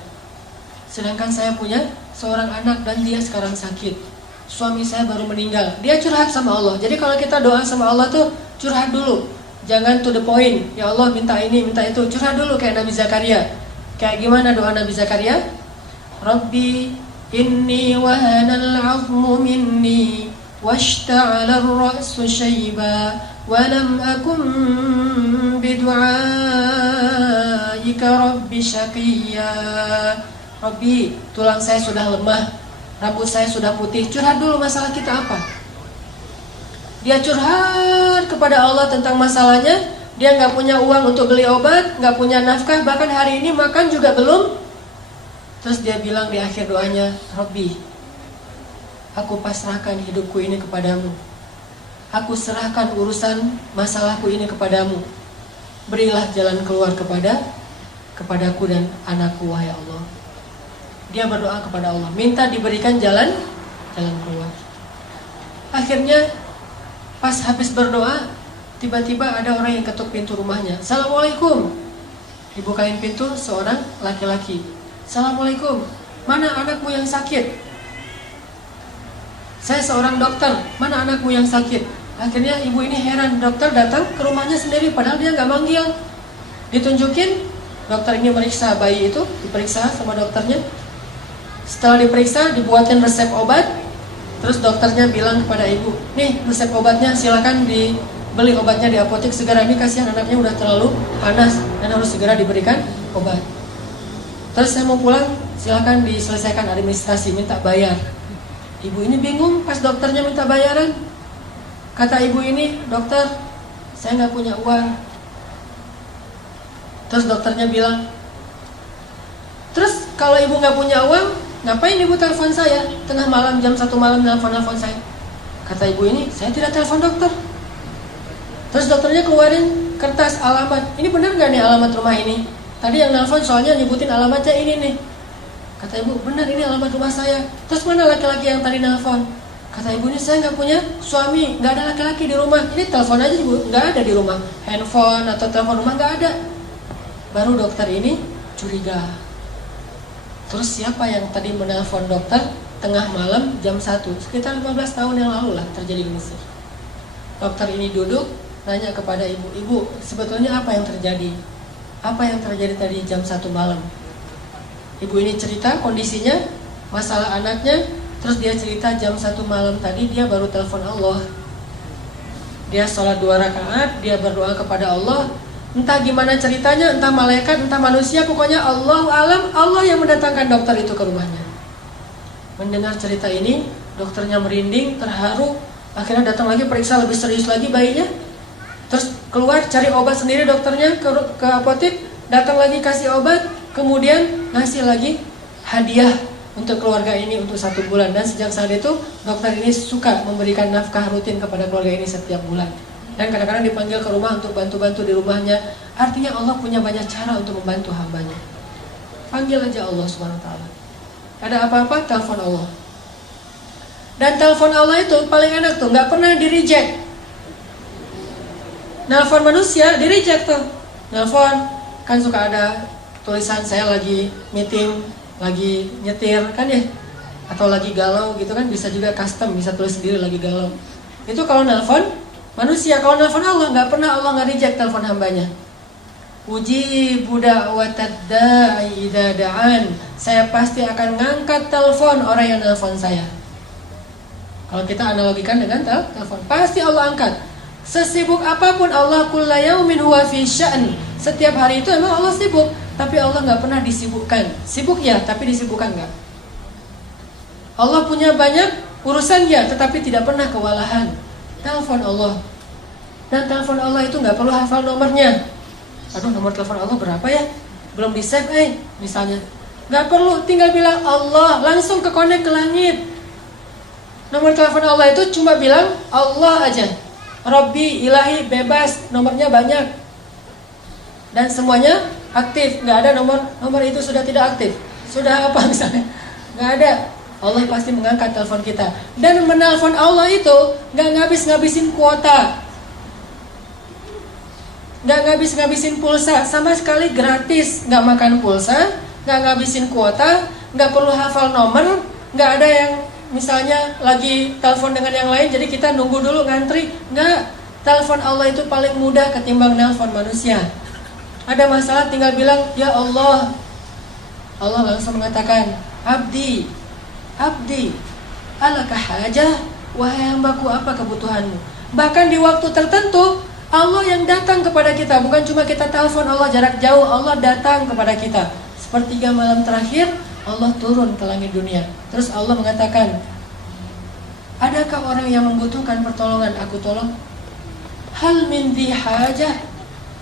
Sedangkan saya punya seorang anak dan dia sekarang sakit. Suami saya baru meninggal. Dia curhat sama Allah. Jadi kalau kita doa sama Allah tuh curhat dulu, jangan to the point. Ya Allah minta ini, minta itu. Curhat dulu kayak Nabi Zakaria. Kayak gimana doa Nabi Zakaria? Rabbi inni wahanal 'azmu minni washta'ala ar-ra'su shayba walam akum bidu'aika rabbi syaqiyya. Rabbi, tulang saya sudah lemah, rambut saya sudah putih. Curhat dulu masalah kita apa. Dia curhat kepada Allah tentang masalahnya. Dia gak punya uang untuk beli obat, gak punya nafkah, bahkan hari ini makan juga belum. Terus dia bilang di akhir doanya, Rabbi, aku pasrahkan hidupku ini kepadamu. Aku serahkan urusan masalahku ini kepadamu. Berilah jalan keluar kepadaku dan anakku, wahai Allah. Dia berdoa kepada Allah, minta diberikan jalan keluar. Akhirnya Pas habis berdoa, tiba-tiba ada orang yang ketuk pintu rumahnya. Assalamualaikum. Dibukain pintu seorang laki-laki. Assalamualaikum. Mana anakmu yang sakit? Saya seorang dokter. Mana anakmu yang sakit? Akhirnya ibu ini heran. Dokter datang ke rumahnya sendiri padahal dia nggak manggil. Ditunjukin, dokter ini meriksa bayi itu, diperiksa sama dokternya. Setelah diperiksa, dibuatin resep obat. Terus dokternya bilang kepada ibu, nih resep obatnya, silakan dibeli obatnya di apotek segera. Ini kasihan anaknya udah terlalu panas dan harus segera diberikan obat. Terus saya mau pulang, silakan diselesaikan administrasi, minta bayar. Ibu ini bingung pas dokternya minta bayaran. Kata ibu ini, dokter, saya nggak punya uang. Terus dokternya bilang, terus kalau ibu nggak punya uang, ngapain ibu telepon saya? Tengah malam jam 1 malam nelfon saya. Kata ibu ini, saya tidak telepon dokter. Terus dokternya keluarin kertas alamat. Ini benar nggak nih alamat rumah ini? Tadi yang nelfon soalnya nyebutin alamatnya ini nih. Kata ibu, benar ini alamat rumah saya. Terus mana laki-laki yang tadi nelfon? Kata ibu ini, saya nggak punya suami, nggak ada laki-laki di rumah. Ini telepon aja ibu, nggak ada di rumah. Handphone atau telepon rumah nggak ada. Baru dokter ini curiga. Terus siapa yang tadi menelpon dokter tengah malam jam 1? Sekitar 15 tahun yang lalu lah terjadi di Mesir. Dokter ini duduk, nanya kepada ibu, ibu sebetulnya apa yang terjadi? Apa yang terjadi tadi jam 1 malam? Ibu ini cerita kondisinya, masalah anaknya. Terus dia cerita jam 1 malam tadi dia baru telepon Allah. Dia sholat 2 rakaat, dia berdoa kepada Allah. Entah gimana ceritanya, entah malaikat, entah manusia, pokoknya Allah alam, Allah yang mendatangkan dokter itu ke rumahnya. Mendengar cerita ini, dokternya merinding, terharu. Akhirnya datang lagi periksa lebih serius lagi bayinya. Terus keluar cari obat sendiri dokternya ke apotek, datang lagi kasih obat, kemudian ngasih lagi hadiah untuk keluarga ini untuk 1 bulan. Dan sejak saat itu dokter ini suka memberikan nafkah rutin kepada keluarga ini setiap bulan. Dan kadang-kadang dipanggil ke rumah untuk bantu-bantu di rumahnya. Artinya Allah punya banyak cara untuk membantu hambanya. Panggil aja Allah SWT. Ada apa-apa, telepon Allah. Dan telepon Allah itu paling enak tuh, gak pernah di-reject. Nelfon manusia, di-reject tuh. Nelfon, kan suka ada tulisan saya lagi meeting, lagi nyetir, kan ya. Atau lagi galau gitu kan, bisa juga custom, bisa tulis sendiri lagi galau. Itu kalau nelfon manusia. Kalau nelfon Allah, nggak pernah Allah nggak reject telepon hambanya. Ujibu da'watad da'i idza da'an. Saya pasti akan ngangkat telepon orang yang nelfon saya. Kalau kita analogikan dengan telepon, pasti Allah angkat. Sesibuk apapun Allah, kulla yaumin huwa fi sya'n. Setiap hari itu emang Allah sibuk, tapi Allah nggak pernah disibukkan. Sibuk ya, tapi disibukkan nggak. Allah punya banyak urusan ya, tetapi tidak pernah kewalahan. Telepon Allah. Dan telepon Allah itu nggak perlu hafal nomornya. Aduh, nomor telepon Allah berapa ya? Belum di save misalnya. Nggak perlu, tinggal bilang Allah, langsung ke connect ke langit. Nomor telepon Allah itu cuma bilang Allah aja. Robbi, ilahi, bebas, nomornya banyak. Dan semuanya aktif, nggak ada nomor itu sudah tidak aktif. Sudah apa misalnya? Nggak ada. Allah pasti mengangkat telepon kita. Dan menelpon Allah itu gak ngabis-ngabisin kuota, gak ngabis-ngabisin pulsa, sama sekali gratis. Gak makan pulsa, gak ngabisin kuota, gak perlu hafal nomor. Gak ada yang misalnya lagi telepon dengan yang lain, jadi kita nunggu dulu ngantri. Gak, telepon Allah itu paling mudah ketimbang nelpon manusia. Ada masalah tinggal bilang ya Allah. Allah langsung mengatakan abdi, alaka hajah, wahai hambaku apa kebutuhanmu. Bahkan di waktu tertentu Allah yang datang kepada kita, bukan cuma kita telepon Allah jarak jauh, Allah datang kepada kita. Sepertiga malam terakhir Allah turun ke langit dunia. Terus Allah mengatakan, adakah orang yang membutuhkan pertolongan aku tolong? Hal min dhi hajah,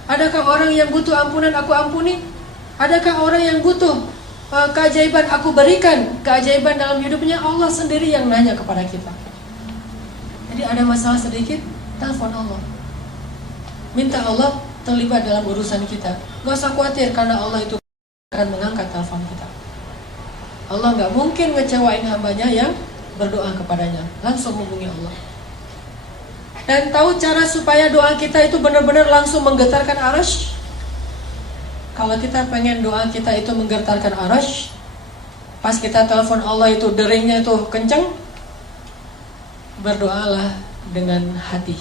adakah orang yang butuh ampunan aku ampuni? Adakah orang yang butuh keajaiban aku berikan? Keajaiban dalam hidupnya Allah sendiri yang nanya kepada kita. Jadi ada masalah sedikit, telepon Allah. Minta Allah terlibat dalam urusan kita. Gak usah khawatir karena Allah itu akan mengangkat telepon kita. Allah gak mungkin ngecewain hambanya yang berdoa kepadanya. Langsung hubungi Allah. Dan tahu cara supaya doa kita itu benar-benar langsung menggetarkan arasy? Kalau kita pengen doa kita itu menggetarkan arasy, pas kita telepon Allah itu deringnya itu kenceng, berdoalah dengan hati.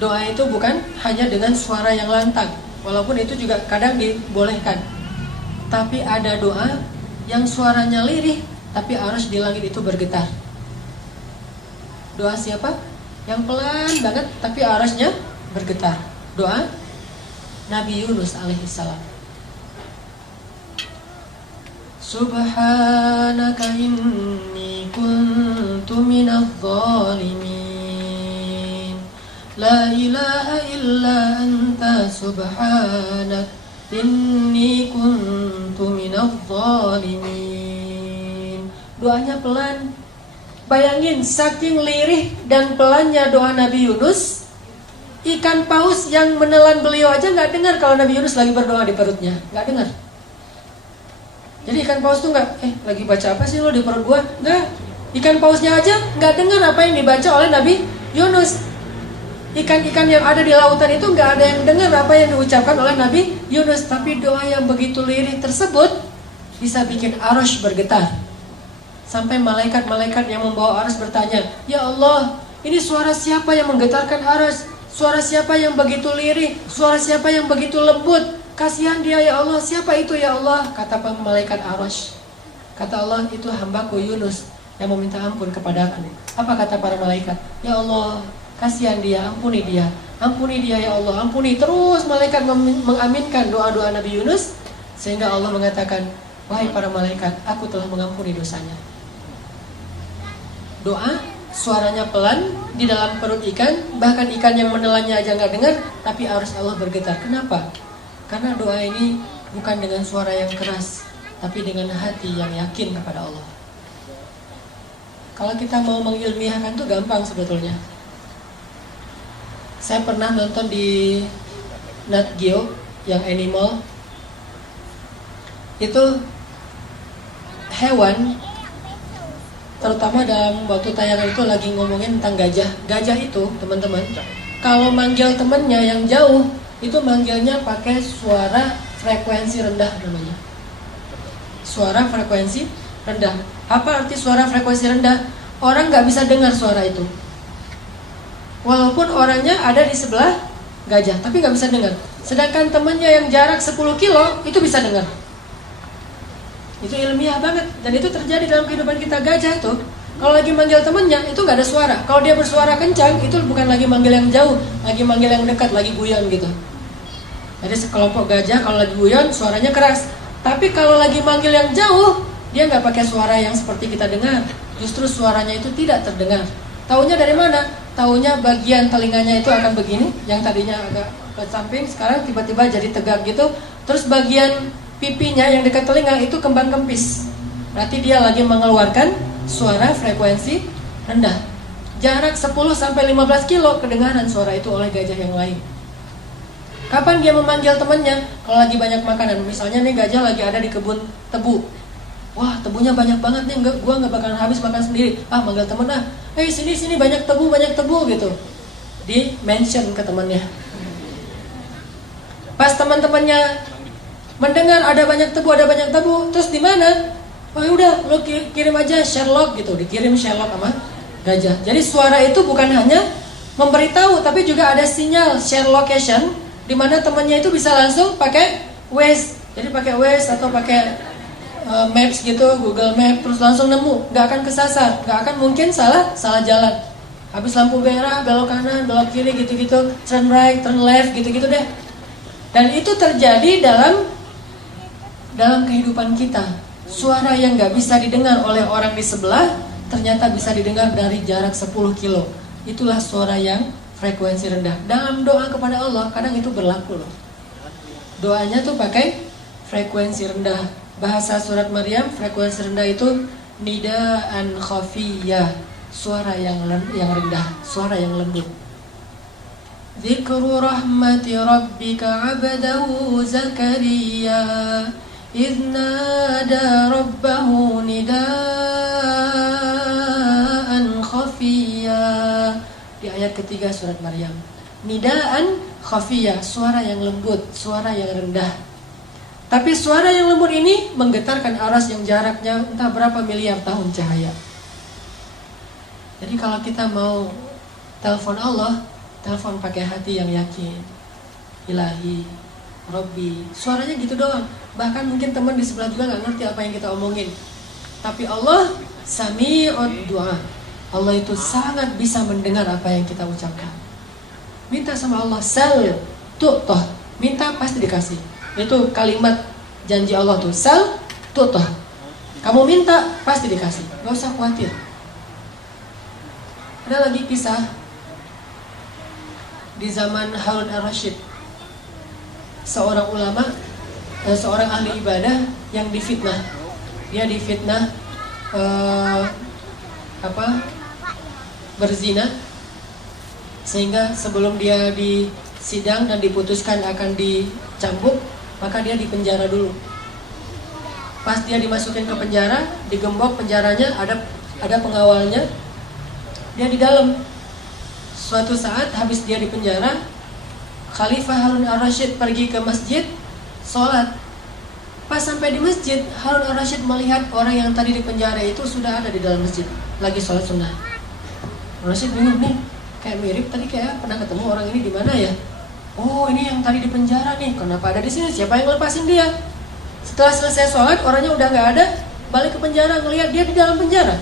Doa itu bukan hanya dengan suara yang lantang, walaupun itu juga kadang dibolehkan. Tapi ada doa yang suaranya lirih, tapi arasy di langit itu bergetar. Doa siapa? Yang pelan banget tapi arasnya bergetar. Doa Nabi Yunus alaihissalam. Subhanaka inni kuntu minadh dhalimin. La ilaha illa anta subhanak inni kuntu minadh dhalimin. Doanya pelan. Bayangin saking lirih dan pelannya doa Nabi Yunus, ikan paus yang menelan beliau aja nggak dengar kalau Nabi Yunus lagi berdoa di perutnya, nggak dengar. Jadi ikan paus tuh nggak, lagi baca apa sih lo di perut gua? Nggak, ikan pausnya aja nggak dengar apa yang dibaca oleh Nabi Yunus. Ikan-ikan yang ada di lautan itu nggak ada yang dengar apa yang diucapkan oleh Nabi Yunus. Tapi doa yang begitu lirih tersebut bisa bikin arasy bergetar. Sampai malaikat-malaikat yang membawa arasy bertanya, "Ya Allah, ini suara siapa yang menggetarkan arasy? Suara siapa yang begitu lirih? Suara siapa yang begitu lembut? Kasihan dia ya Allah, siapa itu ya Allah?" Kata malaikat arasy. Kata Allah, "Itu hambaku Yunus yang meminta ampun kepadaku." Apa kata para malaikat? "Ya Allah, kasihan dia, ampuni dia. Ampuni dia ya Allah, ampuni." Terus malaikat mengaminkan doa-doa Nabi Yunus. Sehingga Allah mengatakan, "Wahai para malaikat, aku telah mengampuni dosanya." Doa suaranya pelan di dalam perut ikan, bahkan ikan yang menelannya aja nggak dengar, tapi arus Allah bergetar. Kenapa? Karena doa ini bukan dengan suara yang keras, tapi dengan hati yang yakin kepada Allah. Kalau kita mau mengilmiahkan tuh gampang sebetulnya. Saya pernah nonton di Nat Geo yang animal. Itu hewan, terutama dalam waktu tayangan itu lagi ngomongin tentang gajah. Gajah itu, teman-teman, kalau manggil temennya yang jauh, itu manggilnya pakai suara frekuensi rendah namanya. Suara frekuensi rendah. Apa arti suara frekuensi rendah? Orang nggak bisa dengar suara itu. Walaupun orangnya ada di sebelah gajah, tapi nggak bisa dengar. Sedangkan temennya yang jarak 10 kilo, itu bisa dengar. Itu ilmiah banget. Dan itu terjadi dalam kehidupan kita. Gajah itu kalau lagi manggil temennya itu nggak ada suara. Kalau dia bersuara kencang, itu bukan lagi manggil yang jauh, lagi manggil yang dekat, lagi guyon gitu. Jadi sekelompok gajah kalau lagi guyon suaranya keras. Tapi kalau lagi manggil yang jauh, dia nggak pakai suara yang seperti kita dengar. Justru suaranya itu tidak terdengar. Taunya dari mana? Taunya bagian telinganya itu akan begini, yang tadinya agak ke samping, sekarang tiba-tiba jadi tegak gitu. Terus bagian pipinya yang dekat telinga itu kembang kempis. Berarti dia lagi mengeluarkan suara frekuensi rendah. Jarak 10-15 kilo kedengaran suara itu oleh gajah yang lain. Kapan dia memanggil temannya? Kalau lagi banyak makanan. Misalnya nih gajah lagi ada di kebun tebu. Wah, tebunya banyak banget nih, gua nggak bakalan habis makan sendiri. Manggil temen "Hei, sini banyak tebu gitu." Di mention ke temannya. Pas teman-temannya mendengar ada banyak tebu, terus di mana? Oh udah, lo kirim aja Sherlock gitu, dikirim Sherlock sama gajah. Jadi suara itu bukan hanya memberitahu, tapi juga ada sinyal share location, di mana temannya itu bisa langsung pakai Waze. Jadi pakai Waze atau pakai Maps gitu, Google Map, terus langsung nemu, nggak akan kesasar, nggak akan mungkin salah jalan. Habis lampu merah, belok kanan, belok kiri gitu-gitu, turn right, turn left gitu-gitu deh. Dan itu terjadi dalam kehidupan kita. Suara yang gak bisa didengar oleh orang di sebelah ternyata bisa didengar dari jarak 10 kilo. Itulah suara yang frekuensi rendah. Dalam doa kepada Allah kadang itu berlaku loh. Doanya tuh pakai frekuensi rendah. Bahasa surat Maryam frekuensi rendah itu nidaan khafiyah, suara yang rendah, suara yang lembut. Dzikru rahmati rabbika 'abdahu Zakaria إذ نادى ربه نداء خفيا ketiga surat Maryam. Nidaan khafiyah, suara yang lembut, suara yang rendah. Tapi suara yang lembut ini menggetarkan aras yang jaraknya entah berapa miliar tahun cahaya. Jadi kalau kita mau telepon Allah, telepon pakai hati yang yakin. Ilahi, Robbi, suaranya gitu doang. Bahkan mungkin teman di sebelah juga gak ngerti apa yang kita omongin. Tapi Allah sami'ud du'a. Allah itu sangat bisa mendengar apa yang kita ucapkan. Minta sama Allah, sal tu'toh, minta pasti dikasih. Itu kalimat janji Allah tuh, sal tu'toh. Kamu minta pasti dikasih, gak usah khawatir. Ada lagi kisah di zaman Harun ar-Rasyid, seorang ulama, seorang ahli ibadah yang difitnah. Dia difitnah berzina, sehingga sebelum dia disidang dan diputuskan akan dicambuk, maka dia dipenjara dulu. Pas dia dimasukin ke penjara, digembok penjaranya, ada pengawalnya, dia di dalam. Suatu saat habis dia di penjara, Khalifah Harun ar-Rasyid pergi ke masjid sholat. Pas sampai di masjid, Harun ar-Rasyid melihat orang yang tadi di penjara itu sudah ada di dalam masjid, lagi sholat sunnah. Harun ar-Rasyid bingung nih, kayak mirip tadi, kayak pernah ketemu orang ini di mana ya? Oh, ini yang tadi di penjara nih. Kenapa ada di sini? Siapa yang lepasin dia? Setelah selesai sholat, orangnya udah nggak ada, balik ke penjara, ngelihat dia di dalam penjara.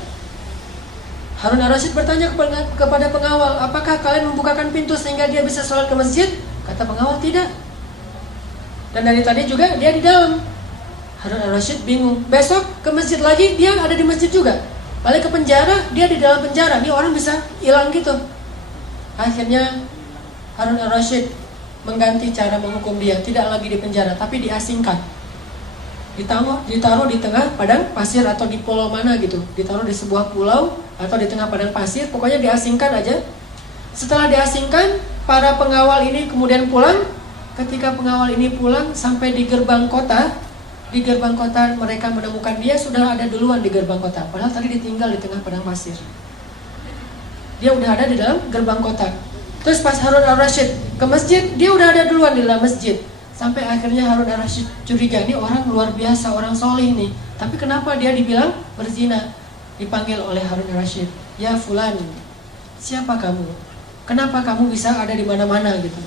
Harun ar-Rasyid bertanya kepada pengawal, apakah kalian membukakan pintu sehingga dia bisa sholat ke masjid? Kata pengawal, tidak. Dan dari tadi juga dia di dalam. Harun ar-Rasyid bingung. Besok ke masjid lagi, dia ada di masjid juga. Balik ke penjara, dia di dalam penjara. Ini orang bisa hilang gitu. Akhirnya Harun ar-Rasyid mengganti cara menghukum dia. Tidak lagi di penjara, tapi diasingkan. Ditaruh di tengah padang pasir atau di pulau mana gitu. Ditaruh di sebuah pulau atau di tengah padang pasir. Pokoknya diasingkan aja. Setelah diasingkan, para pengawal ini kemudian pulang. Ketika pengawal ini pulang sampai di gerbang kota, mereka menemukan dia sudah ada duluan di gerbang kota. Padahal tadi ditinggal di tengah padang pasir. Dia udah ada di dalam gerbang kota. Terus pas Harun ar-Rasyid ke masjid, dia udah ada duluan di dalam masjid. Sampai akhirnya Harun ar-Rasyid curiga, ini orang luar biasa, orang soleh nih. Tapi kenapa dia dibilang berzina? Dipanggil oleh Harun ar-Rasyid, ya fulan, siapa kamu? Kenapa kamu bisa ada di mana-mana gitu?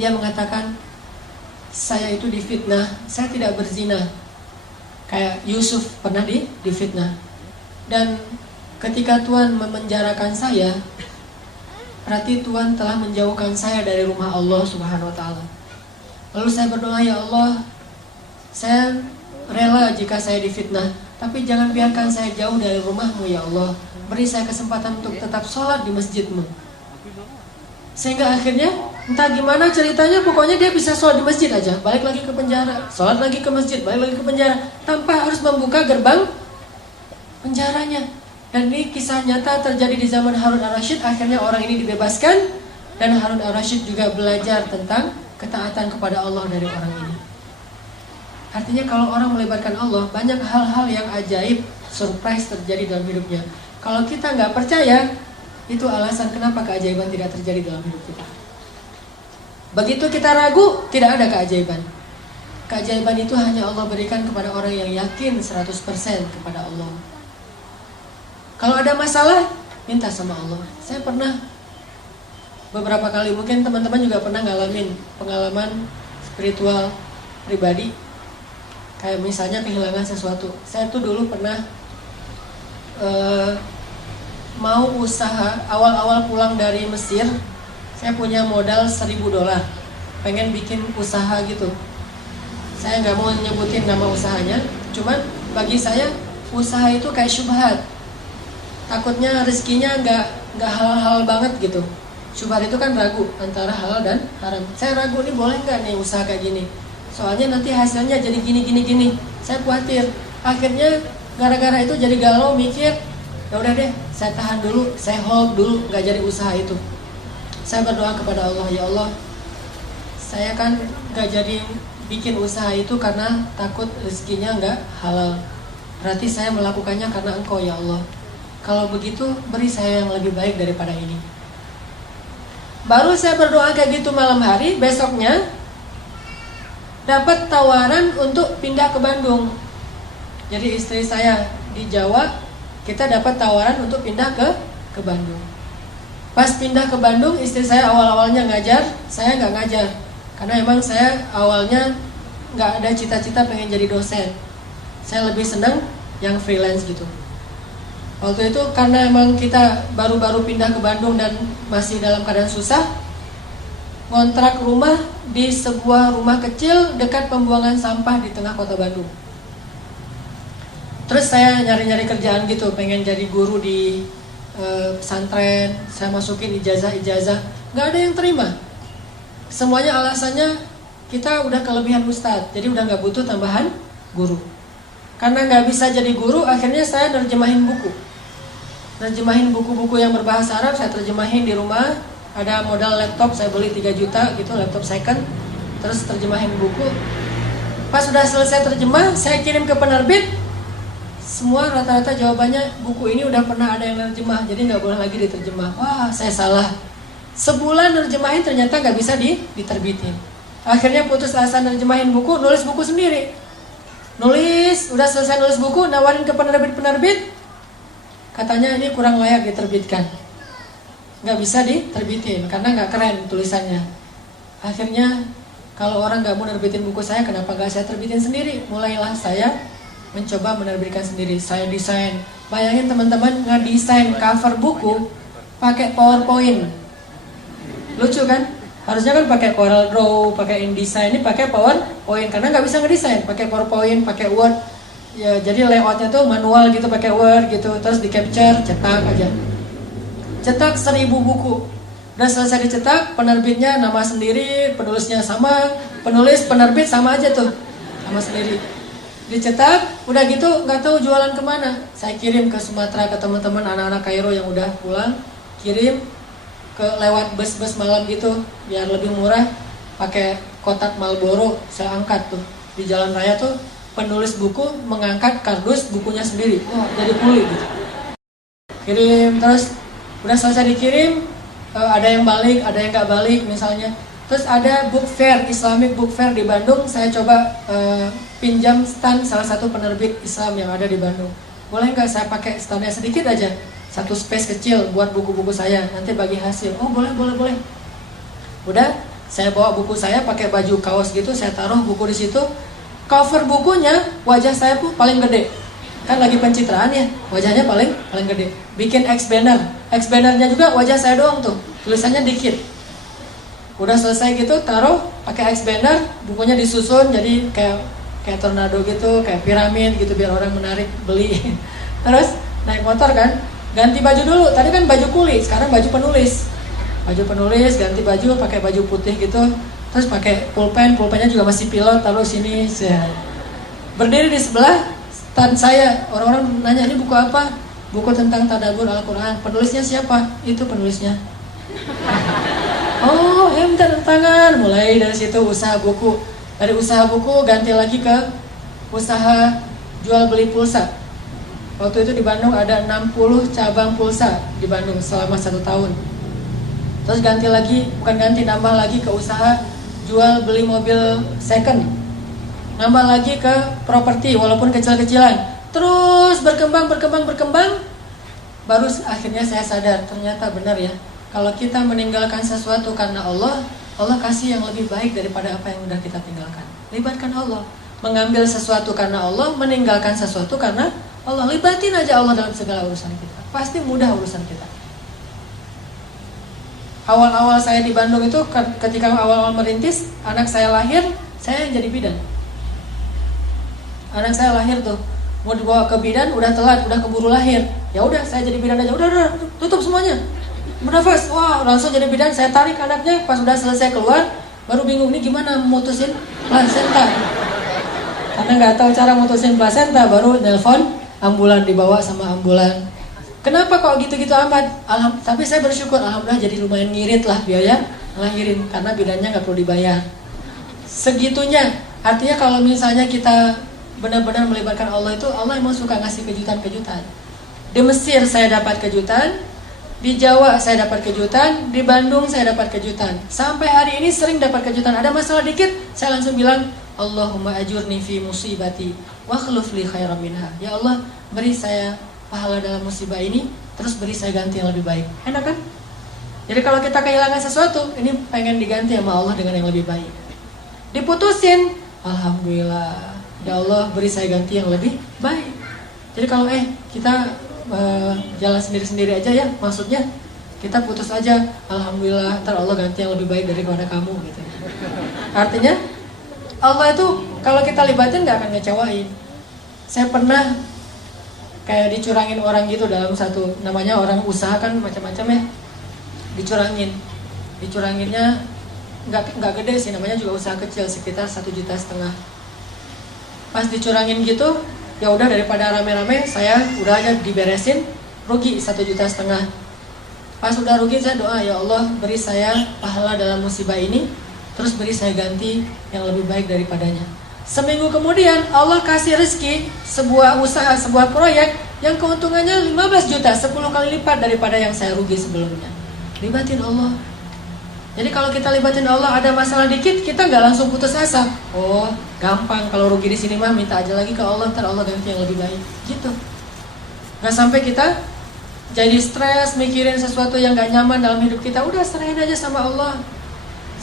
Dia mengatakan, saya itu difitnah, saya tidak berzina. Kayak Yusuf pernah difitnah. Dan ketika Tuhan memenjarakan saya, berarti Tuhan telah menjauhkan saya dari rumah Allah Subhanahu wa Ta'ala. Lalu saya berdoa, ya Allah, saya rela jika saya difitnah, tapi jangan biarkan saya jauh dari rumah-Mu ya Allah. Beri saya kesempatan untuk tetap sholat di masjid-Mu. Sehingga akhirnya entah gimana ceritanya, pokoknya dia bisa sholat di masjid aja. Balik lagi ke penjara, sholat lagi ke masjid, balik lagi ke penjara, tanpa harus membuka gerbang penjaranya. Dan ini kisah nyata terjadi di zaman Harun ar-Rasyid. Akhirnya orang ini dibebaskan, dan Harun ar-Rasyid juga belajar tentang ketaatan kepada Allah dari orang ini. Artinya kalau orang melibatkan Allah, banyak hal-hal yang ajaib, surprise terjadi dalam hidupnya. Kalau kita nggak percaya, itu alasan kenapa keajaiban tidak terjadi dalam hidup kita. Begitu kita ragu, tidak ada keajaiban. Keajaiban itu hanya Allah berikan kepada orang yang yakin 100% kepada Allah. Kalau ada masalah, minta sama Allah. Saya pernah beberapa kali, mungkin teman-teman juga pernah ngalamin pengalaman spiritual pribadi, kayak misalnya kehilangan sesuatu. Saya tuh dulu pernah mau usaha, awal-awal pulang dari Mesir, saya punya modal $1.000, pengen bikin usaha gitu. Saya nggak mau nyebutin nama usahanya, cuman bagi saya usaha itu kayak syubhat. Takutnya rezekinya nggak halal banget gitu. Syubhat itu kan ragu antara halal dan haram. Saya ragu nih, boleh nggak nih usaha kayak gini? Soalnya nanti hasilnya jadi gini. Saya khawatir. Akhirnya gara-gara itu jadi galau, mikir, ya udah deh, saya tahan dulu, saya hold dulu, nggak jadi usaha itu. Saya berdoa kepada Allah, ya Allah, saya kan nggak jadi bikin usaha itu karena takut rezekinya nggak halal. Berarti saya melakukannya karena Engkau ya Allah. Kalau begitu, beri saya yang lebih baik daripada ini. Baru saya berdoa kayak gitu malam hari, besoknya dapat tawaran untuk pindah ke Bandung. Jadi istri saya di Jawa, kita dapat tawaran untuk pindah ke Bandung. Pas pindah ke Bandung, istri saya awal-awalnya ngajar, saya nggak ngajar. Karena emang saya awalnya nggak ada cita-cita pengen jadi dosen. Saya lebih senang yang freelance gitu. Waktu itu karena emang kita baru-baru pindah ke Bandung dan masih dalam keadaan susah, ngontrak rumah di sebuah rumah kecil dekat pembuangan sampah di tengah kota Bandung. Terus saya nyari-nyari kerjaan gitu, pengen jadi guru di pesantren, saya masukin ijazah-ijazah, nggak ada yang terima. Semuanya alasannya kita udah kelebihan ustadz, jadi udah nggak butuh tambahan guru. Karena nggak bisa jadi guru, akhirnya saya nerjemahin buku. Nerjemahin buku-buku yang berbahasa Arab, saya terjemahin di rumah. Ada modal laptop, saya beli 3 juta gitu, laptop second. Terus terjemahin buku. Pas sudah selesai terjemah, saya kirim ke penerbit. Semua rata-rata jawabannya, buku ini udah pernah ada yang nerjemah, jadi nggak boleh lagi diterjemah. Wah, saya salah. Sebulan nerjemahin ternyata nggak bisa diterbitin. Akhirnya putus asa nerjemahin buku, nulis buku sendiri. Nulis, udah selesai nulis buku, nawarin ke penerbit-penerbit. Katanya ini kurang layak diterbitkan, nggak bisa diterbitin karena nggak keren tulisannya. Akhirnya kalau orang nggak mau nerbitin buku saya, kenapa nggak saya terbitin sendiri? Mulailah saya mencoba menerbitkan sendiri. Saya desain. Bayangin teman-teman ngedesain cover buku pakai PowerPoint. Lucu kan? Harusnya kan pakai Corel Draw, pakai InDesign, ini pakai PowerPoint karena nggak bisa ngedesain. Pakai PowerPoint, pakai Word. Ya, jadi layoutnya tuh manual gitu, pakai Word gitu, terus di capture, cetak aja. Cetak 1000 buku. Udah selesai dicetak, penerbitnya nama sendiri, penulisnya sama, penulis penerbit sama aja tuh, sama sendiri. Dicetak, udah gitu nggak tahu jualan kemana. Saya kirim ke Sumatera ke teman-teman anak-anak Kairo yang udah pulang, kirim ke lewat bus-bus malam gitu, biar lebih murah. Pakai kotak Marlboro, saya angkat tuh di jalan raya tuh. Penulis buku mengangkat kardus bukunya sendiri, wah jadi kuli gitu. Kirim terus, udah selesai dikirim, ada yang balik, ada yang nggak balik misalnya. Terus ada book fair, Islamic book fair di Bandung, saya coba pinjam stand salah satu penerbit Islam yang ada di Bandung. Boleh nggak saya pakai standnya sedikit aja, satu space kecil buat buku-buku saya, nanti bagi hasil. Oh boleh. Udah, saya bawa buku saya pakai baju kaos gitu, saya taruh buku di situ. Cover bukunya wajah saya tuh paling gede, kan lagi pencitraan ya, wajahnya paling gede. Bikin X bannernya juga wajah saya doang tuh, tulisannya dikit. Udah selesai gitu, taruh pakai X banner, bukunya disusun jadi kayak tornado gitu, kayak piramid gitu biar orang menarik beli. Terus naik motor kan, ganti baju dulu. Tadi kan baju kuli, sekarang baju penulis. Baju penulis, ganti baju pakai baju putih gitu. Terus pakai pulpennya juga masih pilot, taruh sini. Berdiri di sebelah stand saya, orang-orang nanya ini buku apa? Buku tentang tadabbur Al-Quran. Penulisnya siapa? Itu penulisnya. Oh, minta tangan. Mulai dari situ usaha buku. Dari usaha buku ganti lagi ke usaha jual beli pulsa. Waktu itu di Bandung ada 60 cabang pulsa di Bandung selama 1 tahun. Terus ganti lagi, nambah lagi ke usaha jual beli mobil second, nambah lagi ke properti walaupun kecil-kecilan, terus berkembang, baru akhirnya saya sadar ternyata benar ya, kalau kita meninggalkan sesuatu karena Allah kasih yang lebih baik daripada apa yang udah kita tinggalkan. Libatkan Allah, mengambil sesuatu karena Allah, meninggalkan sesuatu karena Allah. Libatin aja Allah dalam segala urusan kita, pasti mudah urusan kita. Awal-awal saya di Bandung itu, ketika awal-awal merintis, anak saya lahir, saya yang jadi bidan. Anak saya lahir tuh, mau dibawa ke bidan, udah telat, udah keburu lahir. Ya udah, saya jadi bidan aja. Udah, tutup semuanya. Bernafas, wah langsung jadi bidan. Saya tarik anaknya, pas udah selesai keluar, baru bingung nih gimana mutusin plasenta. Karena nggak tahu cara mutusin plasenta, baru nelpon ambulan, dibawa sama ambulan. Kenapa kok gitu-gitu amat? Tapi saya bersyukur, alhamdulillah jadi lumayan ngirit lah biaya ngelahirin, karena bidannya nggak perlu dibayar. Segitunya, artinya kalau misalnya kita benar-benar melibatkan Allah itu, Allah emang suka ngasih kejutan-kejutan. Di Mesir saya dapat kejutan, Di Jawa saya dapat kejutan, di Bandung saya dapat kejutan. Sampai hari ini sering dapat kejutan. Ada masalah dikit, saya langsung bilang, Allahumma ajurni fi musibati wa akhluf li khairan minha. Ya Allah, beri saya pahala dalam musibah ini, terus beri saya ganti yang lebih baik. Enak kan? Jadi kalau kita kehilangan sesuatu, ini pengen diganti sama Allah dengan yang lebih baik. Diputusin, alhamdulillah, ya Allah beri saya ganti yang lebih baik. Jadi kalau kita jalan sendiri-sendiri aja ya, maksudnya kita putus aja, alhamdulillah ntar Allah ganti yang lebih baik daripada kamu gitu. Artinya Allah itu kalau kita libatin gak akan ngecewain. Saya pernah kayak dicurangin orang gitu dalam satu, namanya orang usaha kan macam-macam ya, dicuranginnya nggak gede sih, namanya juga usaha kecil, sekitar 1,5 juta. Pas dicurangin gitu, ya udah daripada rame-rame, saya udah aja diberesin, rugi 1,5 juta. Pas udah rugi saya doa, ya Allah beri saya pahala dalam musibah ini, terus beri saya ganti yang lebih baik daripadanya. Seminggu kemudian Allah kasih rezeki, sebuah usaha, sebuah proyek yang keuntungannya 15 juta, 10 kali lipat daripada yang saya rugi sebelumnya. Libatin Allah. Jadi kalau kita libatin Allah, ada masalah dikit, kita nggak langsung putus asa. Oh, gampang, kalau rugi di sini mah minta aja lagi ke Allah, ntar Allah ganti yang lebih baik. Gitu. Nggak sampai kita jadi stres mikirin sesuatu yang nggak nyaman dalam hidup kita. Udah serahin aja sama Allah.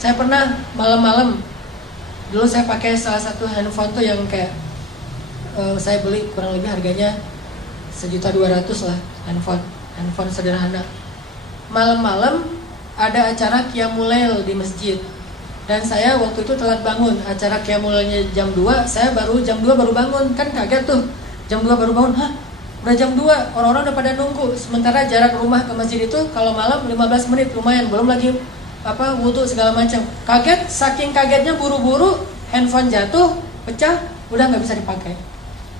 Saya pernah malam-malam, dulu saya pakai salah satu handphone tuh yang kayak saya beli kurang lebih harganya 1.200.000 lah, handphone sederhana. Malam-malam ada acara Qiyamul Lail di masjid, dan saya waktu itu telat bangun. Acara Qiyamul Lailnya jam 2, saya jam 2 baru bangun. Kan kaget tuh, jam 2 baru bangun, udah jam 2, orang-orang udah pada nunggu. Sementara jarak rumah ke masjid itu kalau malam 15 menit, lumayan, belum lagi wudhu segala macam. Kaget, saking kagetnya buru-buru handphone jatuh, pecah, udah nggak bisa dipakai.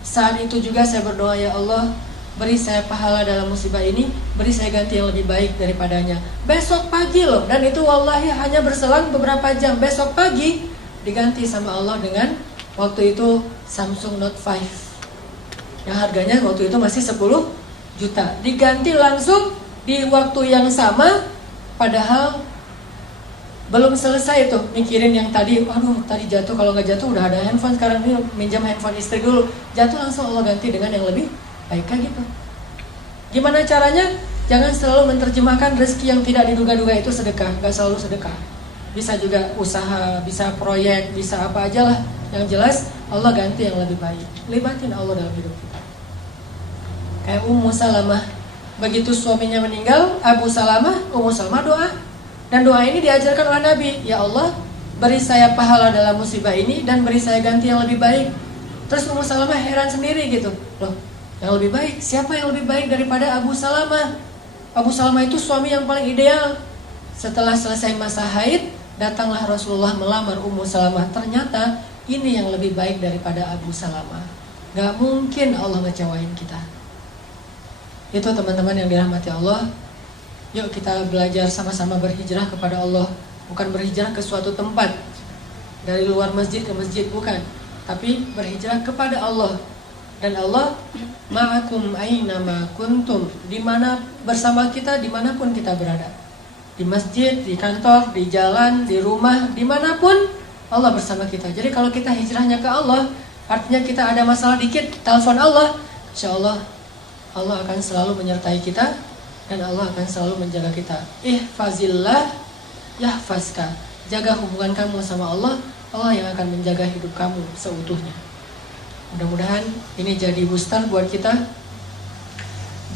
Saat itu juga saya berdoa, ya Allah beri saya pahala dalam musibah ini, beri saya ganti yang lebih baik daripadanya. Besok pagi loh, dan itu wallahi hanya berselang beberapa jam. Besok pagi diganti sama Allah dengan waktu itu Samsung Note 5 yang harganya waktu itu masih 10 juta. Diganti langsung di waktu yang sama, padahal belum selesai tuh mikirin yang tadi, tadi jatuh, kalau nggak jatuh udah ada handphone, sekarang ini minjam handphone istri dulu, jatuh langsung Allah ganti dengan yang lebih baik gitu. Gimana caranya? Jangan selalu menerjemahkan rezeki yang tidak diduga-duga itu sedekah. Nggak selalu sedekah. Bisa juga usaha, bisa proyek, bisa apa aja lah. Yang jelas Allah ganti yang lebih baik. Libatin Allah dalam hidup kita. Kayak Ummu Salamah, begitu suaminya meninggal, Ummu Salamah doa. Dan doa ini diajarkan oleh Nabi. Ya Allah, beri saya pahala dalam musibah ini dan beri saya ganti yang lebih baik. Terus Ummu Salamah heran sendiri gitu. Loh, yang lebih baik? Siapa yang lebih baik daripada Abu Salamah? Abu Salamah itu suami yang paling ideal. Setelah selesai masa haid, datanglah Rasulullah melamar Ummu Salamah. Ternyata ini yang lebih baik daripada Abu Salamah. Gak mungkin Allah ngecewain kita. Itu teman-teman yang dirahmati Allah. Yuk kita belajar sama-sama berhijrah kepada Allah. Bukan berhijrah ke suatu tempat, dari luar masjid ke masjid, bukan. Tapi berhijrah kepada Allah. Dan Allah ma'akum aynama kuntum, dimana bersama kita dimanapun kita berada. Di masjid, di kantor, di jalan, di rumah, dimanapun Allah bersama kita. Jadi kalau kita hijrahnya ke Allah, artinya kita ada masalah dikit, telepon Allah, insya Allah Allah akan selalu menyertai kita, dan Allah akan selalu menjaga kita. Ihfazillah yahfazka. Jaga hubungan kamu sama Allah, Allah yang akan menjaga hidup kamu seutuhnya. Mudah-mudahan ini jadi booster buat kita,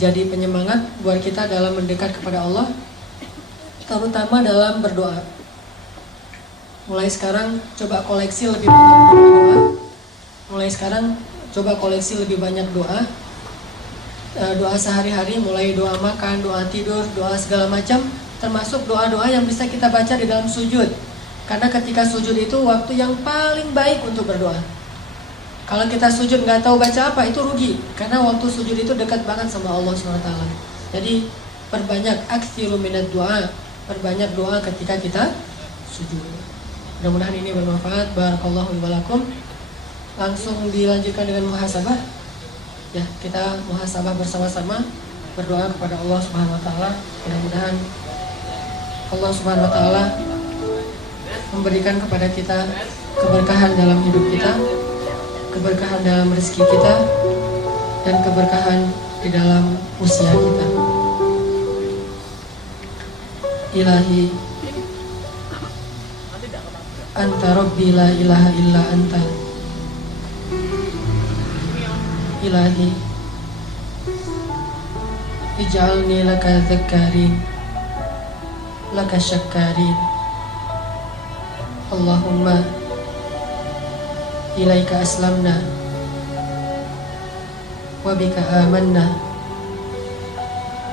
jadi penyemangat buat kita dalam mendekat kepada Allah, terutama dalam berdoa. Mulai sekarang coba koleksi lebih banyak doa. Mulai sekarang coba koleksi lebih banyak doa. Doa sehari-hari, mulai doa makan, doa tidur, doa segala macam, termasuk doa-doa yang bisa kita baca di dalam sujud. Karena ketika sujud itu waktu yang paling baik untuk berdoa. Kalau kita sujud nggak tahu baca apa, itu rugi. Karena waktu sujud itu dekat banget sama Allah SWT. Jadi perbanyak aktsiru minad doa, perbanyak doa ketika kita sujud. Mudah-mudahan ini bermanfaat. Barakallahu wa lakum. Langsung dilanjutkan dengan muhasabah. Ya, kita muhasabah bersama-sama. berdoa kepada Allah Subhanahu wa taala, mudah-mudahan Allah Subhanahu wa taala memberikan kepada kita keberkahan dalam hidup kita, keberkahan dalam rezeki kita, dan keberkahan di dalam usia kita. Ilahi Anta Rabbi la ilaha illa Anta. Ilahi ij'alni laka dzakkarin laka syakkarin. Allahumma ilaika aslamna wa bika amanna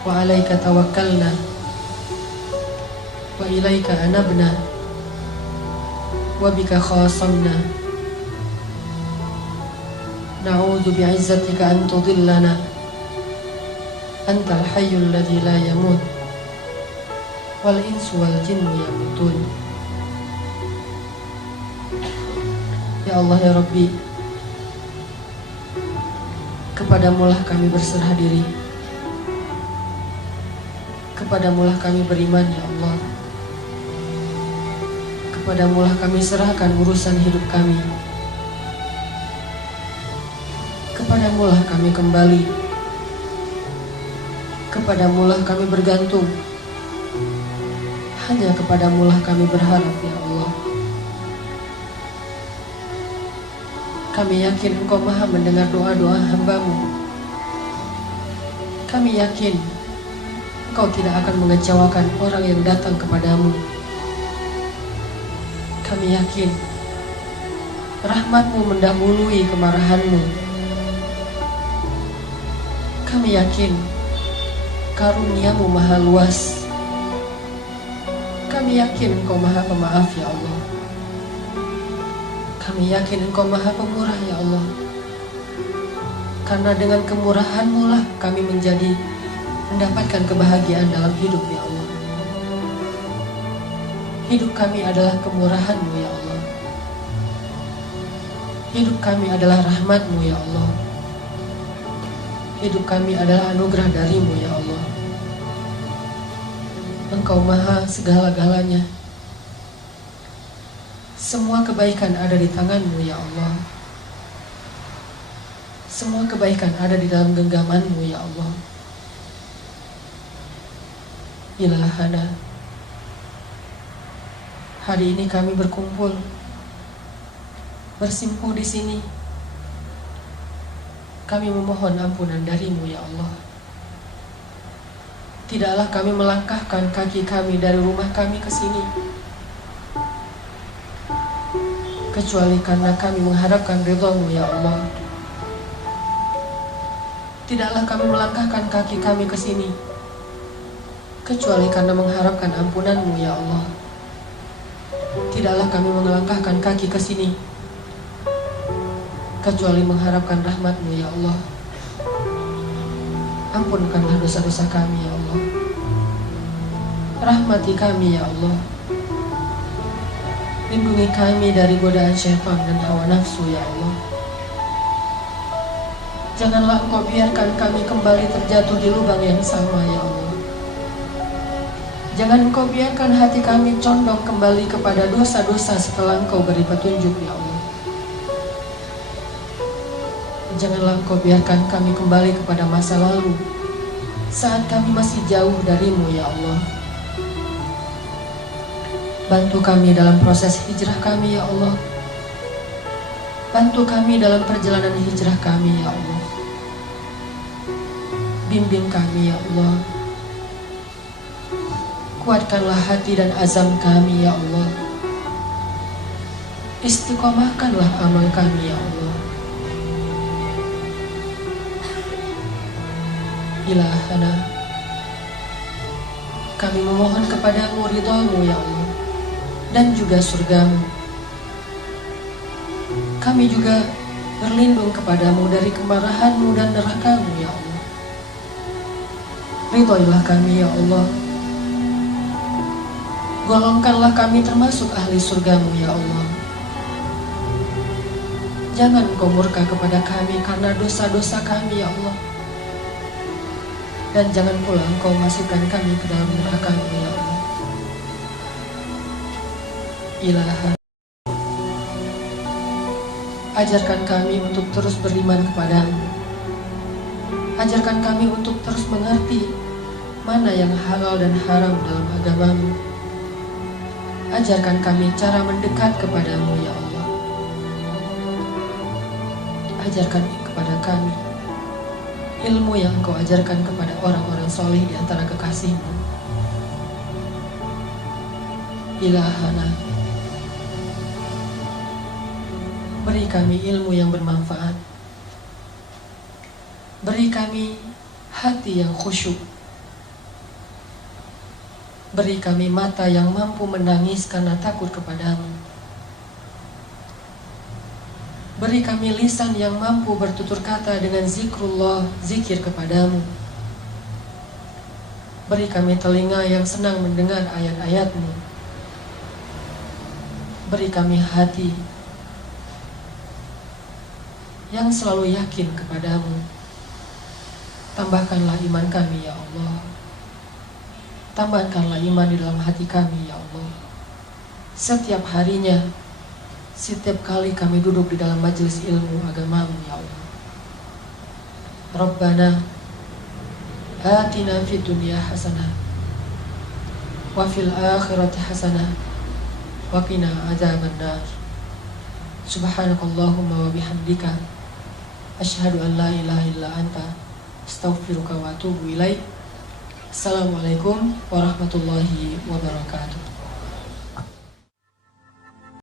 wa alaika tawakkalna wa ilaika anabna wa bika khasamna. Na'udzu bi'izzatika an tudillana antal hayyul ladzi la yamut wal insu wal jinnu yamutun. Ya Allah ya Rabbi, kepadamulah kami berserah diri, kepadamulah kami beriman ya Allah, kepadamulah kami serahkan urusan hidup kami, kepadamulah kami kembali, kepadamulah kami bergantung, hanya kepadamulah kami berharap ya Allah. Kami yakin Engkau maha mendengar doa-doa hamba-Mu. Kami yakin Engkau tidak akan mengecewakan orang yang datang kepadamu. Kami yakin rahmat-Mu mendahului kemarahan-Mu. Kami yakin karunia-Mu maha luas. Kami yakin Engkau maha pemaaf ya Allah. Kami yakin Engkau maha pemurah ya Allah. Karena dengan kemurahan-Mu lah kami mendapatkan kebahagiaan dalam hidup ya Allah. Hidup kami adalah kemurahan-Mu ya Allah. Hidup kami adalah rahmat-Mu ya Allah. Hidup kami adalah anugerah dari-Mu ya Allah. Engkau maha segala-galanya. Semua kebaikan ada di tangan-Mu ya Allah. Semua kebaikan ada di dalam genggaman-Mu ya Allah. Ilahana, hari ini kami berkumpul, bersimpuh di sini. Kami memohon ampunan dari-Mu ya Allah. Tidaklah kami melangkahkan kaki kami dari rumah kami ke sini kecuali karena kami mengharapkan ridha-Mu ya Allah. Tidaklah kami melangkahkan kaki kami ke sini kecuali karena mengharapkan ampunan-Mu ya Allah. Tidaklah kami melangkahkan kaki ke sini kecuali mengharapkan rahmat-Mu ya Allah. Ampunkanlah dosa-dosa kami ya Allah. Rahmati kami ya Allah. Lindungi kami dari godaan syaitan dan hawa nafsu ya Allah. Janganlah Engkau biarkan kami kembali terjatuh di lubang yang sama ya Allah. Jangan Engkau biarkan hati kami condong kembali kepada dosa-dosa setelah Engkau beri petunjuk ya Allah. Janganlah Engkau biarkan kami kembali kepada masa lalu saat kami masih jauh dari-Mu ya Allah. Bantu kami dalam proses hijrah kami ya Allah. Bantu kami dalam perjalanan hijrah kami ya Allah. Bimbing kami ya Allah. Kuatkanlah hati dan azam kami ya Allah. Istiqomahkanlah amal kami ya Allah. Ilahana, kami memohon kepada-Mu ridha-Mu ya Allah, dan juga surga-Mu. Kami juga berlindung kepada-Mu dari kemarahan-Mu dan neraka-Mu ya Allah. Ridhoilah kami ya Allah. Golongkanlah kami termasuk ahli surga-Mu ya Allah. Jangan Engkau murka kepada kami karena dosa-dosa kami ya Allah. dan jangan pula Engkau masukkan kami ke dalam neraka-Mu ya Allah. Ilaha, ajarkan kami untuk terus beriman kepadamu. Ajarkan kami untuk terus mengerti mana yang halal dan haram dalam agamamu. Ajarkan kami cara mendekat kepadamu ya Allah. Ajarkan kepada kami ilmu yang Engkau ajarkan kepada orang-orang soleh di antara kekasih-Mu. Ilahana, beri kami ilmu yang bermanfaat. Beri kami hati yang khusyuk. Beri kami mata yang mampu menangis karena takut kepadamu. Beri kami lisan yang mampu bertutur kata dengan zikrullah, zikir kepadamu. Beri kami telinga yang senang mendengar ayat-ayat-Mu. Beri kami hati yang selalu yakin kepadamu. Tambahkanlah iman kami ya Allah. Tambahkanlah iman di dalam hati kami ya Allah. Setiap harinya, setiap kali kami duduk di dalam majelis ilmu agamamu ya Allah. Rabbana atina fid dunya hasanah wa fil akhirati hasanah wa qina adzabannar. Subhanakallahumma wa bihamdika asyhadu an la ilaha illa anta astaghfiruka wa atubu ilaik. Assalamualaikum warahmatullahi wabarakatuh.